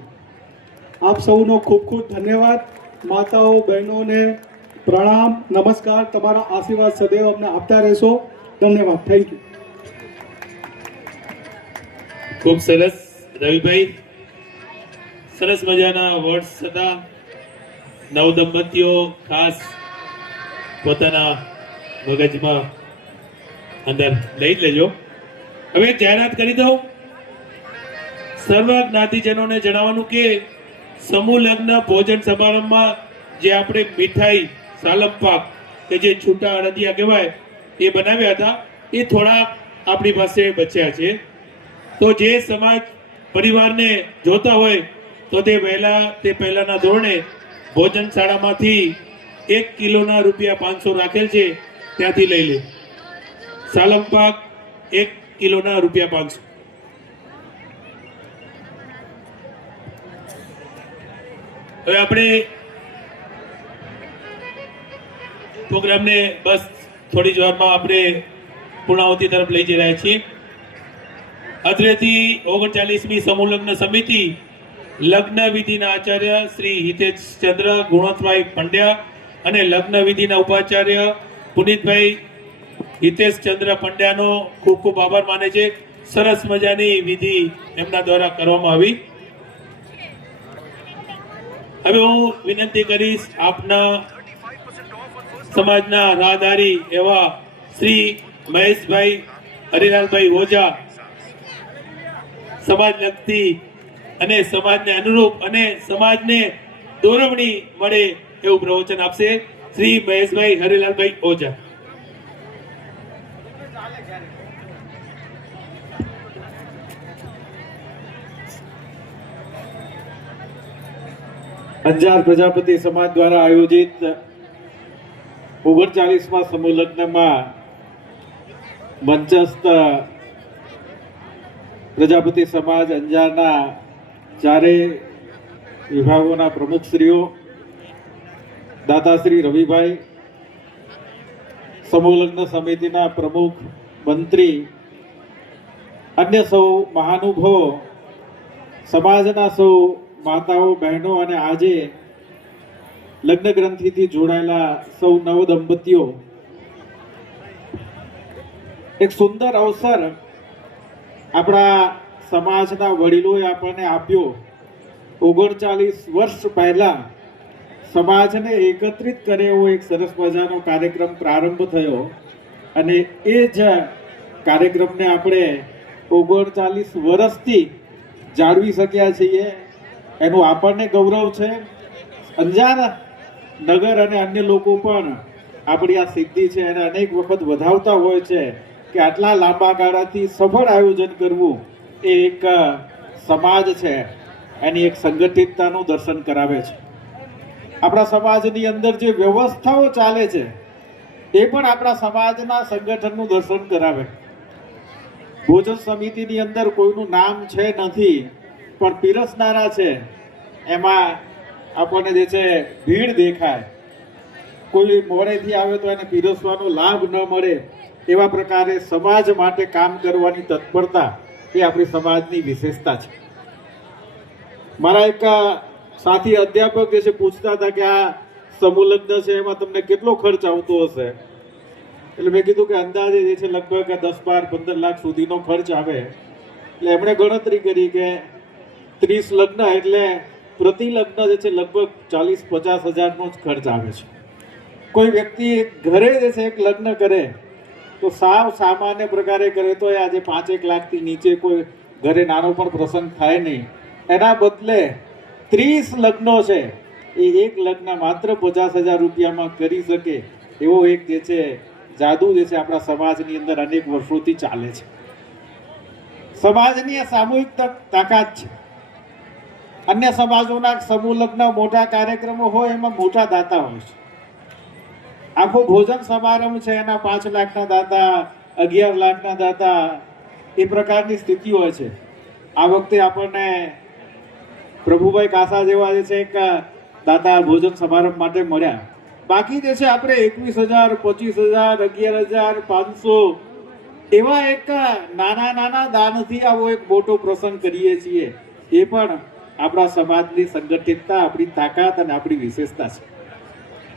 આપ સૌનો ખૂબ ખૂબ ધન્યવાદ. માતાઓ બહેનોને પ્રણામ, નમસ્કાર. તમારા આશીર્વાદ સદૈવ અમને આપતા રહેશો. ધન્યવાદ. Thank you. ખૂબ સરસ રવિભાઈ, સરસ મજાના વર્ડ્સ હતા. નવ દંપતીઓ ખાસ પોતાના મગજમાં અંદર લઈ લેજો. હવે જાહેરાત કરી દઉં. સર્વ જ્ઞાતિજનોને જણાવવાનું કે સમૂહ લગ્ન ભોજન સમારંભમાં જે આપણે મીઠાઈ, સાલમ પાક કે જે છૂટા અડદિયા કહેવાય એ બનાવ્યા હતા, એ થોડા આપણી પાસે બચ્યા છે. તો જે સમાજ પરિવારને જોતા હોય તો તે પહેલાના ધોરણે ભોજનશાળામાંથી 1 કિલોના ₹500 રાખેલ છે, ત્યાંથી લઈ લે. સાલમ પાક 1 કિલોના ₹500. હવે આપણે પ્રોગ્રામને બસ થોડી જ વારમાં આપણે પૂર્ણાહુતિ તરફ લઈ જઈ રહ્યા છીએ. અત્રેથી 39મી સમૂહ લગ્ન સમિતિ લગ્ન વિધિના આચાર્ય શ્રી હિતેશચંદ્ર ગુણવંતભાઈ પંડ્યા અને લગ્ન વિધિના ઉપાચાર્ય પુનિતભાઈ હિતેશચંદ્ર પંડ્યાનો ખૂબ ખૂબ આભાર માને છે. સરસ મજાની વિધિ એમના દ્વારા કરવામાં આવી. હવે હું વિનંતી કરીશ આપના સમાજના રાહદારી એવા શ્રી મહેશભાઈ હરિલાલભાઈ ઓઝા સમાજ લગતી અને સમાજને અનુરૂપ અને સમાજને દોરવણી મળે એવું પ્રવચન આપશે. શ્રી મહેશભાઈ હરિલાલભાઈ ઓઝા. અંજાર પ્રજાપતિ સમાજ દ્વારા આયોજિત 39મા સમૂહ લગ્નમાં મંચસ્થ પ્રજાપતિ સમાજ અંજારના ચારેય વિભાગોના પ્રમુખશ્રીઓ, દાદાશ્રી રવિભાઈ, સમૂહ લગ્ન સમિતિના પ્રમુખ મંત્રી, અન્ય સૌ મહાનુભાવો, સમાજના સૌ માતાઓ બહેનો અને આજે લગ્ન ગ્રંથિથી જોડાયેલા સૌ નવ દંપતીઓ, એક સુંદર અવસર આપણા સમાજના વડીલોએ આપણને આપ્યો. 39 વર્ષ પહેલા સમાજને એકત્રિત કરે એવો એક સરસ મજાનો કાર્યક્રમ પ્રારંભ થયો અને એ જ કાર્યક્રમને આપણે 39 વર્ષથી જાળવી શક્યા છીએ. એનું આપણને ગૌરવ છે. અંજાર નગર અને અન્ય લોકો પણ આપણી આ સિદ્ધિ છે એને અનેક વખત વધાવતા હોય છે કે આટલા લાંબા ગાળાથી સફળ આયોજન કરવું એ એક સમાજ છે, એની એક સંગઠિતતાનું દર્શન કરાવે છે. આપણા સમાજની અંદર જે વ્યવસ્થાઓ ચાલે છે એ પણ આપણા સમાજના સંગઠનનું દર્શન કરાવે. ભોજન સમિતિની અંદર કોઈનું નામ છે નથી, પણ પીરસનારા છે એમાં આપણને જે છે ભીડ દેખાય. કોઈ મોડેથી આવે તો એને પીરસવાનો લાભ ન મળે એવા પ્રકારે સમાજ માટે કામ કરવાની તત્પરતા એ આપણી સમાજની વિશેષતા છે. મારા એક સાથી અધ્યાપક જે છે પૂછતા હતા કે આ સમૂહ લગ્ન છે એમાં તમને કેટલો ખર્ચ આવતો હશે? એટલે મેં કીધું કે અંદાજે જે છે લગભગ 10, 12, 15 લાખ સુધીનો ખર્ચ આવે. એટલે એમણે ગણતરી કરી કે 30 લગ્ન એટલે પ્રતિ લગ્ન જે છે લગભગ 40-50 હજારનો જ ખર્ચ આવે છે. કોઈ વ્યક્તિ ઘરે જે છે એક લગ્ન કરે તો સાવ સામાન્ય પ્રકારે કરે તો આજે 5-1 લાખથી નીચે કોઈ ઘરે નાનો પણ પ્રસંગ થાય નહીં. એના બદલે 30 લગ્નો છે એ એક લગ્ન માત્ર 50,000 રૂપિયામાં કરી શકે એવો એક જે છે જાદુ જે છે આપણા સમાજની અંદર અનેક વર્ષોથી ચાલે છે. સમાજની આ સામૂહિક તાકાત છે. અન્ય સમાજોના સમૂહ લગ્ન મોટા કાર્યક્રમો હોય એમાં મોટા દાતા હોય છે. આખો ભોજન સમારંભ છે એના 5 લાખના દાતા, 11 લાખના દાતા, એ પ્રકારની સ્થિતિ હોય છે. આ વખતે આપણને પ્રભુભાઈ કાસા જેવા જે છે એક દાતા ભોજન સમારંભ માટે મળ્યા. બાકી જે છે આપણે 21,000, 25,000, 11,000, 500 એવા એક નાના દાનથી આવો એક મોટો પ્રસંગ કરીએ છીએ. એ પણ આપણા સમાજની સંગઠિતતા, આપણી તાકાત અને આપણી વિશેષતા છે.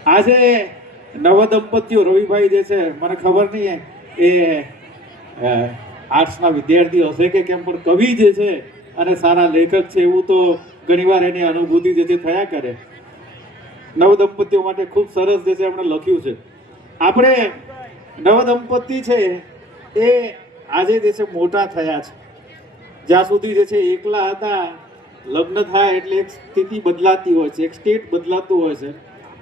આજે નવદંપતિઓ રવિભાઈ જે છે, મને ખબર નહીં એ આર્ટ્સના વિદ્યાર્થી હશે કે કેમ, પણ કવિ જે છે અને સારા લેખક છે એવું તો ઘણીવાર એની અનુભૂતિ જે છે થયા કરે. નવદંપતિઓ માટે ખૂબ સરસ જે છે એમણે લખ્યું છે. આપણે નવદંપતિ છે એ આજે જે છે મોટા થયા છે. જ્યાં સુધી જે છે એકલા હતા, લગ્ન થાય એટલે એક સ્થિતિ બદલાતી હોય છે, એક સ્ટેટ બદલાતું હોય છે.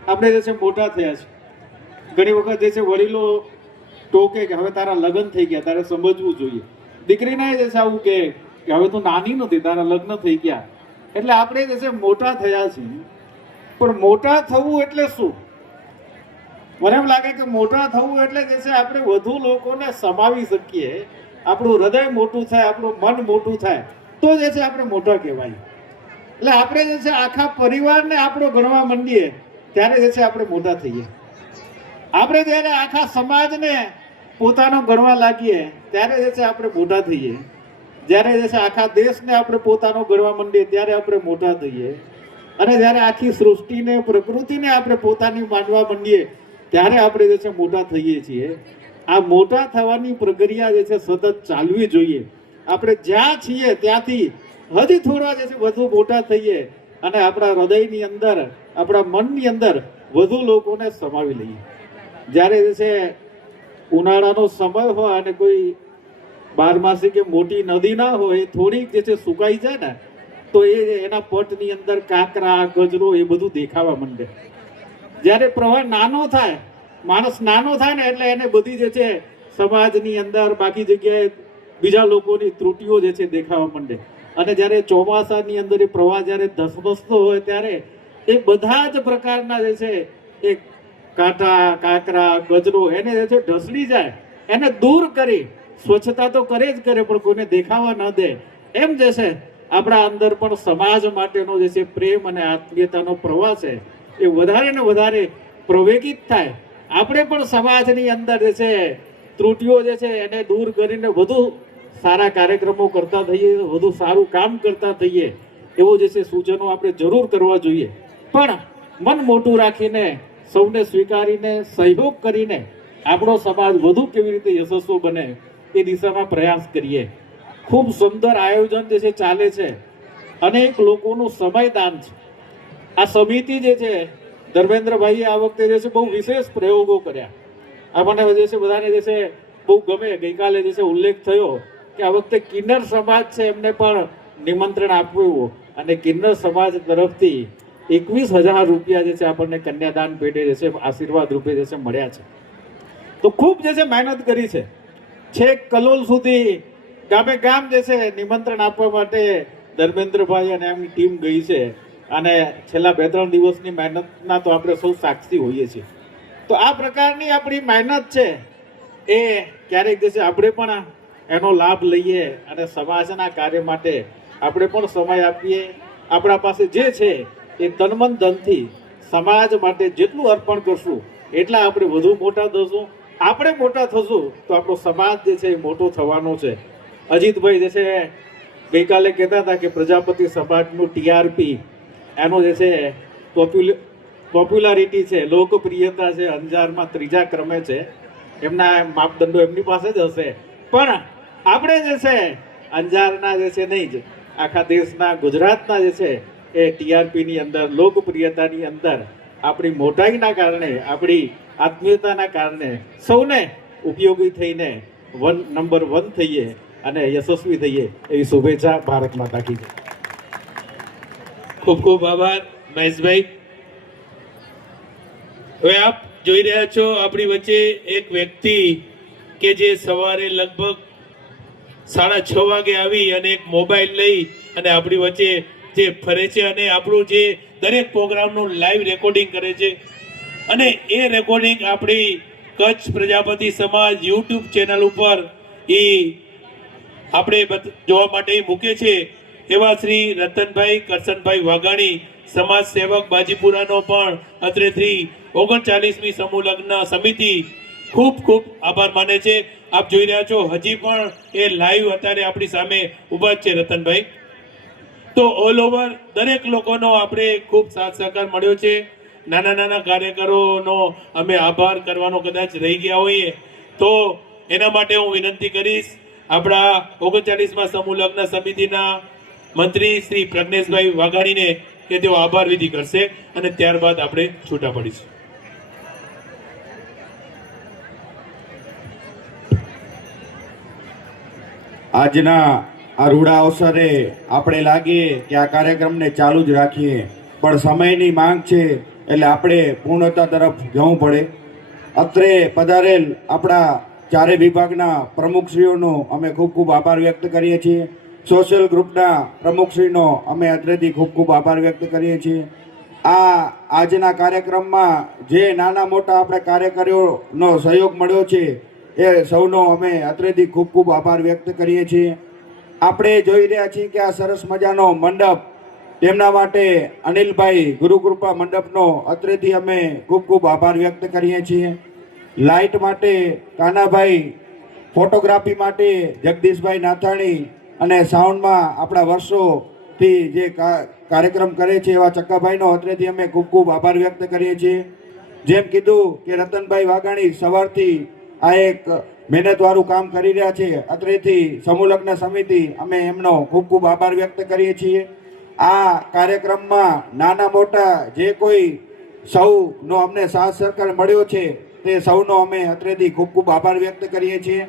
આપણે જે છે મોટા થયા છે. ઘણી વખત જે છે વડીલો ટોકે કે હવે તારા લગ્ન થઈ ગયા, તારે સમજવું જોઈએ. દીકરીને જે છે આવું કે હવે તું નાની નથી, તારા લગ્ન થઈ ગયા. એટલે આપણે જે છે મોટા થયા છીએ. પણ મોટા થવું એટલે શું? મને એમ લાગે કે મોટા થવું એટલે જે છે આપણે વધુ લોકોને સમાવી શકીએ, આપણું હૃદય મોટું થાય, આપણું મન મોટું થાય તો જે છે આપણે મોટા કહેવાય. એટલે આપણે જે છે આખા પરિવારને આપણો ગણવા માંડીએ ત્યારે જે છે આપણે મોટા થઈએ. આપણે જ્યારે આખા સમાજને પોતાનો ગણવા લાગીએ ત્યારે જે છે આપણે મોટા થઈએ. જ્યારે જે છે આખા દેશને આપણે પોતાનો ગણવા માંડીએ ત્યારે આપણે મોટા થઈએ. અને જ્યારે આખી સૃષ્ટિને, પ્રકૃતિને આપણે પોતાની માનવા માંડીએ ત્યારે આપણે જે છે મોટા થઈએ છીએ. આ મોટા થવાની પ્રક્રિયા જે છે સતત ચાલવી જોઈએ. આપણે જ્યાં છીએ ત્યાંથી હજી થોડા જે છે વધુ મોટા થઈએ અને આપણા હૃદયની અંદર, આપણા મનની અંદર વધુ લોકોને સમાવી લઈએ. જ્યારે જે છે ઉનાળાનો સમય હોય અને કોઈ બારમાસી કે મોટી નદી ના હોય, થોડીક જે છે સુકાઈ જાય ને તો એના પટની અંદર કાંકરા, ગજરો એ બધું દેખાવા માંડે. જ્યારે પ્રવાહ નાનો થાય, માણસ નાનો થાય ને એટલે એને બધી જે છે સમાજની અંદર, બાકી જગ્યાએ બીજા લોકોની ત્રુટીઓ જે છે દેખાવા માંડે. અને જ્યારે ચોમાસાની અંદર એ પ્રવાહ જ્યારે ધસમસતો હોય ત્યારે એ બધા જ પ્રકારના જે છે એ કાંટા, કાંકરા, ગજરો એને જે છે ઢસડી જાય, એને દૂર કરી સ્વચ્છતા તો કરે જ કરે પણ કોઈને દેખાવા ન દે. એમ જે છે આપણા અંદર પણ સમાજ માટેનો જે છે પ્રેમ અને આત્મીયતાનો પ્રવાહ છે એ વધારે ને વધારે પ્રવેગિત થાય. આપણે પણ સમાજની અંદર જે છે ત્રુટીઓ જે છે એને દૂર કરીને વધુ સારા કાર્યક્રમો કરતા થઈએ, વધુ સારું કામ કરતા થઈએ એવું જે છે સૂચનો આપણે જરૂર કરવા જોઈએ. પણ મન મોટું રાખીને, સૌને સ્વીકારીને, સહયોગ કરીને આપણો સમાજ વધુ કેવી રીતે યશસ્વી બને એ દિશામાં પ્રયાસ કરીએ. ખૂબ સુંદર આયોજન જે છે ચાલે છે. અનેક લોકોનું સમયદાન છે. આ સમિતિ જે છે ધર્મેન્દ્રભાઈએ આ વખતે જે છે બહુ વિશેષ પ્રયોગો કર્યા. આપણને જે છે બધાને જે છે બહુ ગમે. ગઈકાલે જે છે ઉલ્લેખ થયો કે આ વખતે કિન્નર સમાજ છે એમને પણ નિમંત્રણ આપ્યું અને કિન્નર સમાજ તરફથી 21,000 રૂપિયા જે છે આપણને કન્યાદાન પેટે જે છે આશીર્વાદ રૂપે જે છે મળ્યા છે. તો ખૂબ જે છે મહેનત કરી છે. છેક કલોલ સુધી ગામે ગામ જે છે નિમંત્રણ આપવા માટે ધર્મેન્દ્રભાઈ અને એમની ટીમ ગઈ છે અને છેલ્લા 2-3 દિવસની મહેનતના તો આપણે સૌ સાક્ષી હોઈએ છીએ. તો આ પ્રકારની આપણી મહેનત છે એ ક્યારેક જે છે આપણે પણ એનો લાભ લઈએ અને સમાજના કાર્ય માટે આપણે પણ સમય આપીએ. આપણા પાસે જે છે એ તનમન ધનથી સમાજ માટે જેટલું અર્પણ કરશું એટલા આપણે વધુ મોટા થશું. આપણે મોટા થશું તો આપણો સમાજ જે છે એ મોટો થવાનો છે. અજીતભાઈ જે છે ગઈકાલે કહેતા હતા કે પ્રજાપતિ સમાજનું ટીઆરપી એનો જે છે પોપ્યુલારિટી છે, લોકપ્રિયતા છે, અંજારમાં 3જા ક્રમે છે. એમના માપદંડો એમની પાસે જ હશે, પણ આપણે જે છે અંજારના જે છે નહીં જ આખા દેશના ગુજરાતના જે છે એ ટીઆરપીની અંદર લોકપ્રિયતાની અંદર આપણી મોટાઈના કારણે આપણી આત્મીયતાના કારણે સૌને ઉપયોગી થઈને નંબર 1 થઈએ અને યશસ્વી થઈએ એવી શુભેચ્છા ભારત માતા કી જય. ખૂબ ખૂબ આભાર મહેશભાઈ. હવે આપ જોઈ રહ્યા છો આપણી વચ્ચે એક વ્યક્તિ કે જે સવારે લગભગ 6:30 વાગે આવી અને એક મોબાઈલ લઈ અને આપણી વચ્ચે જે ફરે છે અને આપણું જે દરેક પ્રોગ્રામનું લાઈવ રેકોર્ડિંગ કરે છે અને એ રેકોર્ડિંગ આપણી કચ્છ પ્રજાપતિ સમાજ યુટ્યુબ ચેનલ ઉપર એ આપણે જોવા માટે મૂકે છે. એવા શ્રી રતનભાઈ કરશનભાઈ વાઘાણી સમાજ સેવક બાજીપુરાનો પણ અત્રેથી 39મી સમૂહ લગ્ન સમિતિ ખૂબ ખૂબ આભાર માને છે. આપ જોઈ રહ્યા છો હજી પણ એ લાઈવ અત્યારે આપણી સામે ઊભા જ છે રતનભાઈ. તો ઓલ ઓવર દરેક લોકોનો આપણે ખૂબ સાથ સહકાર મળ્યો છે. નાના નાના કાર્યકરોનો અમે આભાર કરવાનો કદાચ રહી ગયા હોઈએ તો એના માટે હું વિનંતી કરીશ આપણા 39મા સમૂહ લગ્ન સમિતિના મંત્રી શ્રી પ્રજ્ઞેશભાઈ વાઘાણીને કે તેઓ આભાર વિધિ કરશે અને ત્યારબાદ આપણે છૂટા પડીશું. આજના આ રૂડા અવસરે આપણે લાગીએ કે આ કાર્યક્રમને ચાલુ જ રાખીએ, પણ સમયની માંગ છે એટલે આપણે પૂર્ણતા તરફ જવું પડે. અત્રે પધારેલ આપણા ચારે વિભાગના પ્રમુખશ્રીઓનો અમે ખૂબ ખૂબ આભાર વ્યક્ત કરીએ છીએ. સોશિયલ ગ્રુપના પ્રમુખશ્રીનો અમે અત્રેથી ખૂબ ખૂબ આભાર વ્યક્ત કરીએ છીએ. આજના કાર્યક્રમમાં જે નાના મોટા આપણે કાર્યકરોનો સહયોગ મળ્યો છે એ સૌનો અમે અત્રેથી ખૂબ ખૂબ આભાર વ્યક્ત કરીએ છીએ. આપણે જોઈ રહ્યા છીએ કે આ સરસ મજાનો મંડપ તેમના માટે અનિલભાઈ ગુરુકૃપા મંડપનો અત્રેથી અમે ખૂબ ખૂબ આભાર વ્યક્ત કરીએ છીએ. લાઇટ માટે કાનાભાઈ, ફોટોગ્રાફી માટે જગદીશભાઈ નાથાણી અને સાઉન્ડમાં આપણા વર્ષોથી જે કાર્યક્રમ કરે છે એવા ચક્કાભાઈનો અત્રેથી અમે ખૂબ ખૂબ આભાર વ્યક્ત કરીએ છીએ. જેમ કીધું કે રતનભાઈ વાઘાણી સવારથી આ એક મહેનતવાળું કામ કરી રહ્યા છે. અત્રેથી સમૂહ લગ્ન સમિતિ અમે એમનો ખૂબ ખૂબ આભાર વ્યક્ત કરીએ છીએ. આ કાર્યક્રમમાં નાના મોટા જે કોઈ સૌનો અમને સાથ સહકાર મળ્યો છે તે સૌનો અમે અત્રેથી ખૂબ ખૂબ આભાર વ્યક્ત કરીએ છીએ.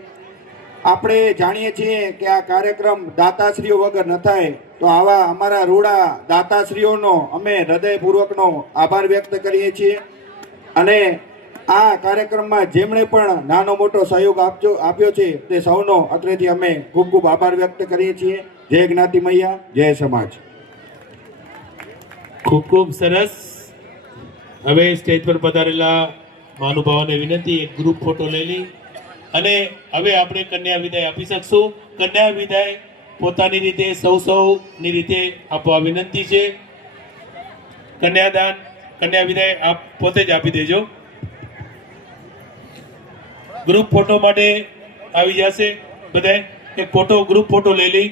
આપણે જાણીએ છીએ કે આ કાર્યક્રમ દાતાશ્રીઓ વગર ન થાય, તો આવા અમારા રૂડા દાતાશ્રીઓનો અમે હૃદયપૂર્વકનો આભાર વ્યક્ત કરીએ છીએ. અને આ કાર્યક્રમમાં જેમણે પણ નાનો મોટો સહયોગ આપ્યો છે તે સૌનો અત્રેથી અમે ખૂબ ખૂબ આભાર વ્યક્ત કરીએ છીએ. જય જ્ઞાતિ મૈયા, જય સમાજ. ખૂબ ખૂબ સરસ. હવે સ્ટેજ પર પધારેલા મહાનુભાવોને વિનંતી એક ગ્રુપ ફોટો લઈ લઈ અને હવે આપણે કન્યા વિદાય આપી શકશું. કન્યા વિદાય પોતાની રીતે સૌની રીતે આપવા વિનંતી છે. કન્યા વિદાય આપ પોતે જ આપી દેજો. ગ્રુપ ફોટો માટે આવી જશે બધાય. એક ફોટો ગ્રુપ ફોટો લઈ લઈ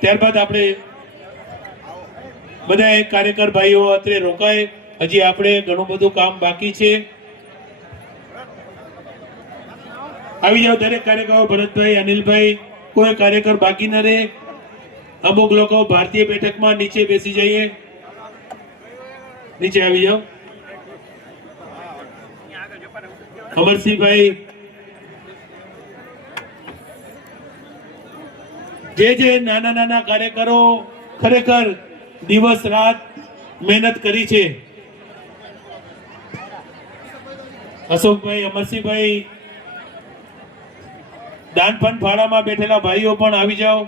ત્યારબાદ આપણે બધા કાર્યકર ભાઈઓ અત્રે રોકાય. હજી આપણે ઘણું બધું કામ બાકી છે. આવી જાઓ દરેક કાર્યકરો, ભરતભાઈ, અનિલભાઈ, કોઈ કાર્યકર બાકી ન રહે. અમુક લોકો ભારતીય બેઠકમાં નીચે બેસી જઈએ, નીચે આવી જાઓ. અમરસિંહભાઈ, જે નાના નાના કાર્યકરો ખરેખર દિવસ રાત મહેનત કરી છે, અશોકભાઈ, અમરસિંહભાઈ, દાન ફંડ ફાળામાં બેઠેલા ભાઈઓ પણ આવી જાઓ.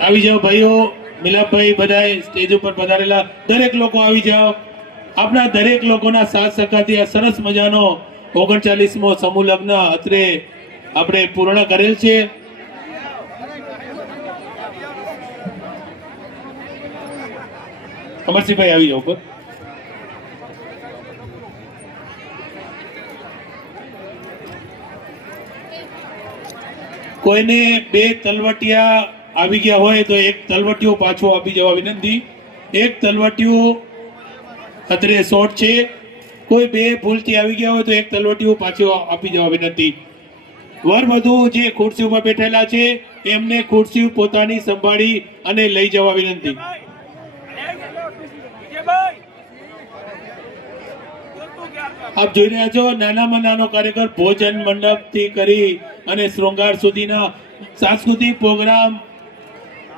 આવી જાઓ ભાઈઓ, મિલાપભાઈ, બધાય સ્ટેજ ઉપર પધારેલા દરેક લોકો આવી જાઓ. આપણા દરેક લોકોના સાથ સહકારથી આ સરસ મજાનો 39મો સમૂહ લગ્ન અત્રે આપણે પૂર્ણ કરેલ છે. અમરસિંહભાઈ આવી જાઓ ઉપર. કોઈને 2 તલવટિયા આવી ગયા હોય તો એક તલવટિયો પાછો આપી જવા વિનંતી. એક તલવટિયું અત્રે શોર્ટ છે. કોઈ 2 ભૂલથી આવી ગયા હોય તો એક તલવટિયું પાછો આપી જવા વિનંતી. વર વધુ જે ખુરશી ઉપર બેઠેલા છે એમને ખુરશી પોતાની સંભાળી અને લઈ જવા વિનંતી. આપ જોઈ રહ્યા છો નાનામાં નાનો કાર્યકર ભોજન મંડપ થી કરી અને શૃંગાર સુધીના સાંસ્કૃતિક પ્રોગ્રામ,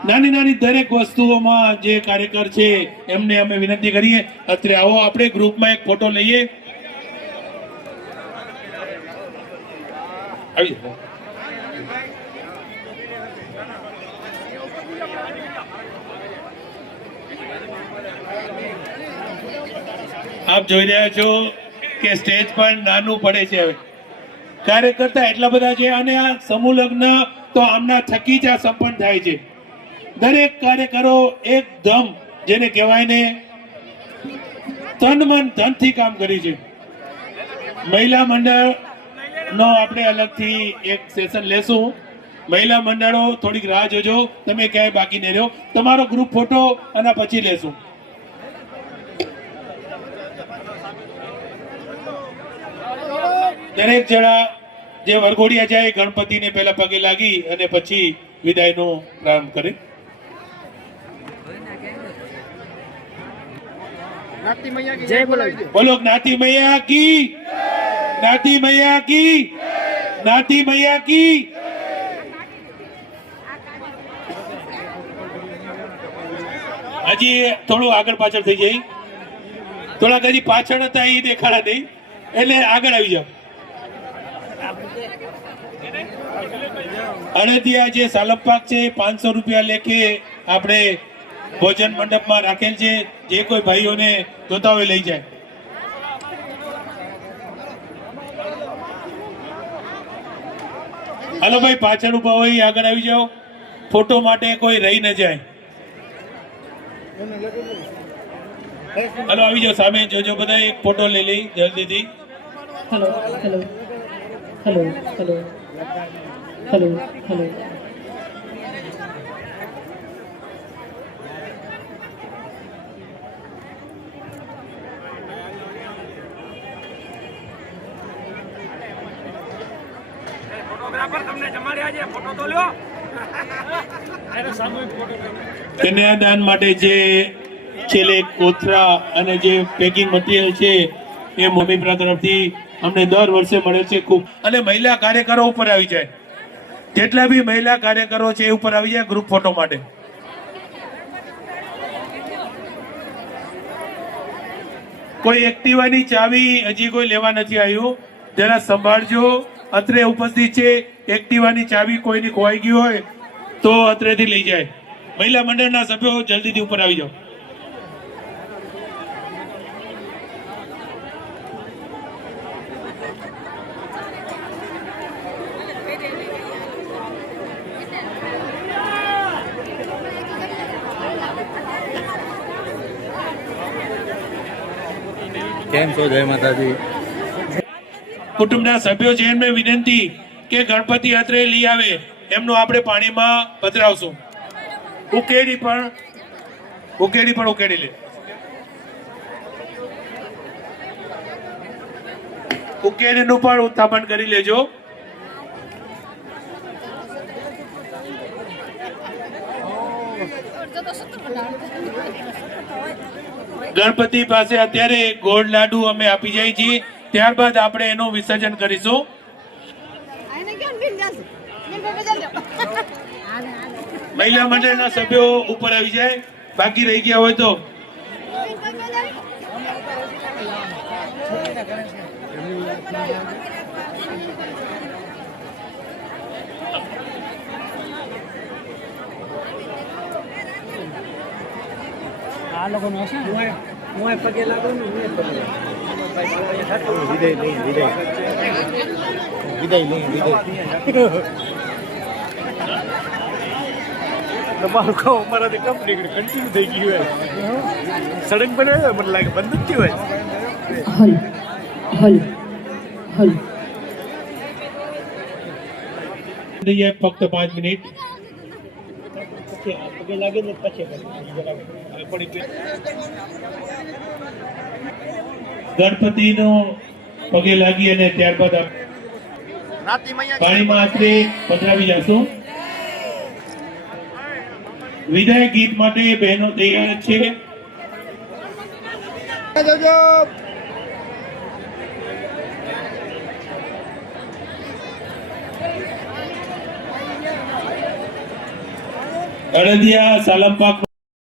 નાની નાની દરેક વસ્તુઓમાં જે કાર્યકર છે એમને અમે વિનંતી કરીએ અત્રે આવો આપણે ગ્રુપમાં એક ફોટો લઈએ. આવી જાઓ. આપ જોઈ રહ્યા છો કે સ્ટેજ પર નાનું પડે છે. હવે કાર્યકર્તા એટલા બધા છે અને આ સમૂહ લગ્ન તો આમના થકી જ આ સંપન્ન થાય છે. દરેક કાર્યકરો એકદમ જેને કહેવાય ને તન મન ધનથી કામ કર્યું છે. મહિલા મંડળ નો આપણે અલગથી એક સેશન લેશું. મહિલા મંડળો થોડીક રાહ જોજો, તમે ક્યાંય બાકી નહીં રહ્યો. તમારો ગ્રુપ ફોટો અને પછી લેશું. દરેક જણા જે વરઘોડિયા જાય ગણપતિને પહેલા પગે લાગી અને પછી વિદાયનો પ્રારંભ કરે. બોલો જ્ઞાતિ મૈયા કી, જ્ઞાતિ મૈયા કી, જ્ઞાતિ મૈયા કી. હજી થોડું આગળ પાછળ થઈ જાય, થોડાક હજી પાછળ હતા એ દેખાડા નહીં એટલે આગળ આવી જાઓ. અડદિયા જે સાલપ પાક છે 500 રૂપિયા લેખે આપણે ભોજન મંડપમાં રાખેલ છે. જે કોઈ ભાઈઓને જોતા હોય લઈ જાય. હાલો ભાઈ, પાછળ ઉભા હોય આગળ આવી જાઓ. ફોટો માટે કોઈ રહી ન જાય. હાલો આવી જાઓ, સામે જોજો બધા. એક ફોટો લઈ લઈ જલ્દીથી. Hello hello hello hello hello hello. કન્યાદાન માટે જે છેલ્લે કોથળા અને જે પેકિંગ મટીરિયલ છે એ મમ્મીપરા તરફથી અમને દર વર્ષે મળે છે ખૂબ. અને મહિલા કાર્યકરો ઉપર આવી જાય, જેટલા બી મહિલા કાર્યકરો છે એ ઉપર આવી જાય ગ્રુપ ફોટો માટે. કોઈ એક્ટિવાની ચાવી હજી કોઈ લેવા નથી આવ્યું, જરા સંભાળજો. અત્રે ઉપસ્થિત છે, એક્ટિવાની ચાવી કોઈની ખોવાઈ ગઈ હોય તો અત્રેથી લઈ જાય. મહિલા મંડળના સભ્યો જલ્દીથી ઉપર આવી જાઓ. કુટુંબના સભ્યો છે એમને વિનંતી કે ગણપતિ યાત્રે લઈ આવે એમનું આપણે પાણીમાં પધરાવશું. ઉકેડી પણ ઉકેડી લે. ઉકેડીનું પણ ઉત્થાપન કરી લેજો. ગણપતિ પાસે અત્યારે ગોળ લાડુ અમે આપી જાય છીએ, ત્યારબાદ આપણે એનું વિસર્જન કરીશું. મહિલા મંડળના સભ્યો ઉપર આવી જાય, બાકી રહી ગયા હોય તો. આ લોકો નો છે હું પગે લાગુ ને તમારું કહો અમારાથી કંપની કન્ટિન્યુ થઈ ગયું હોય, સડક બનાવ્યો મને લાગે બંધ જ થયું હોય. ફક્ત 5 મિનિટ. પગે લાગે ને પછી ગણપતિનો પગે લાગી અને ત્યારબાદ પાણીમાં આશરે પધરાવી જશું. વિદાય ગીત માટે બહેનો તૈયાર છે. અડદિયા સાલમ પાક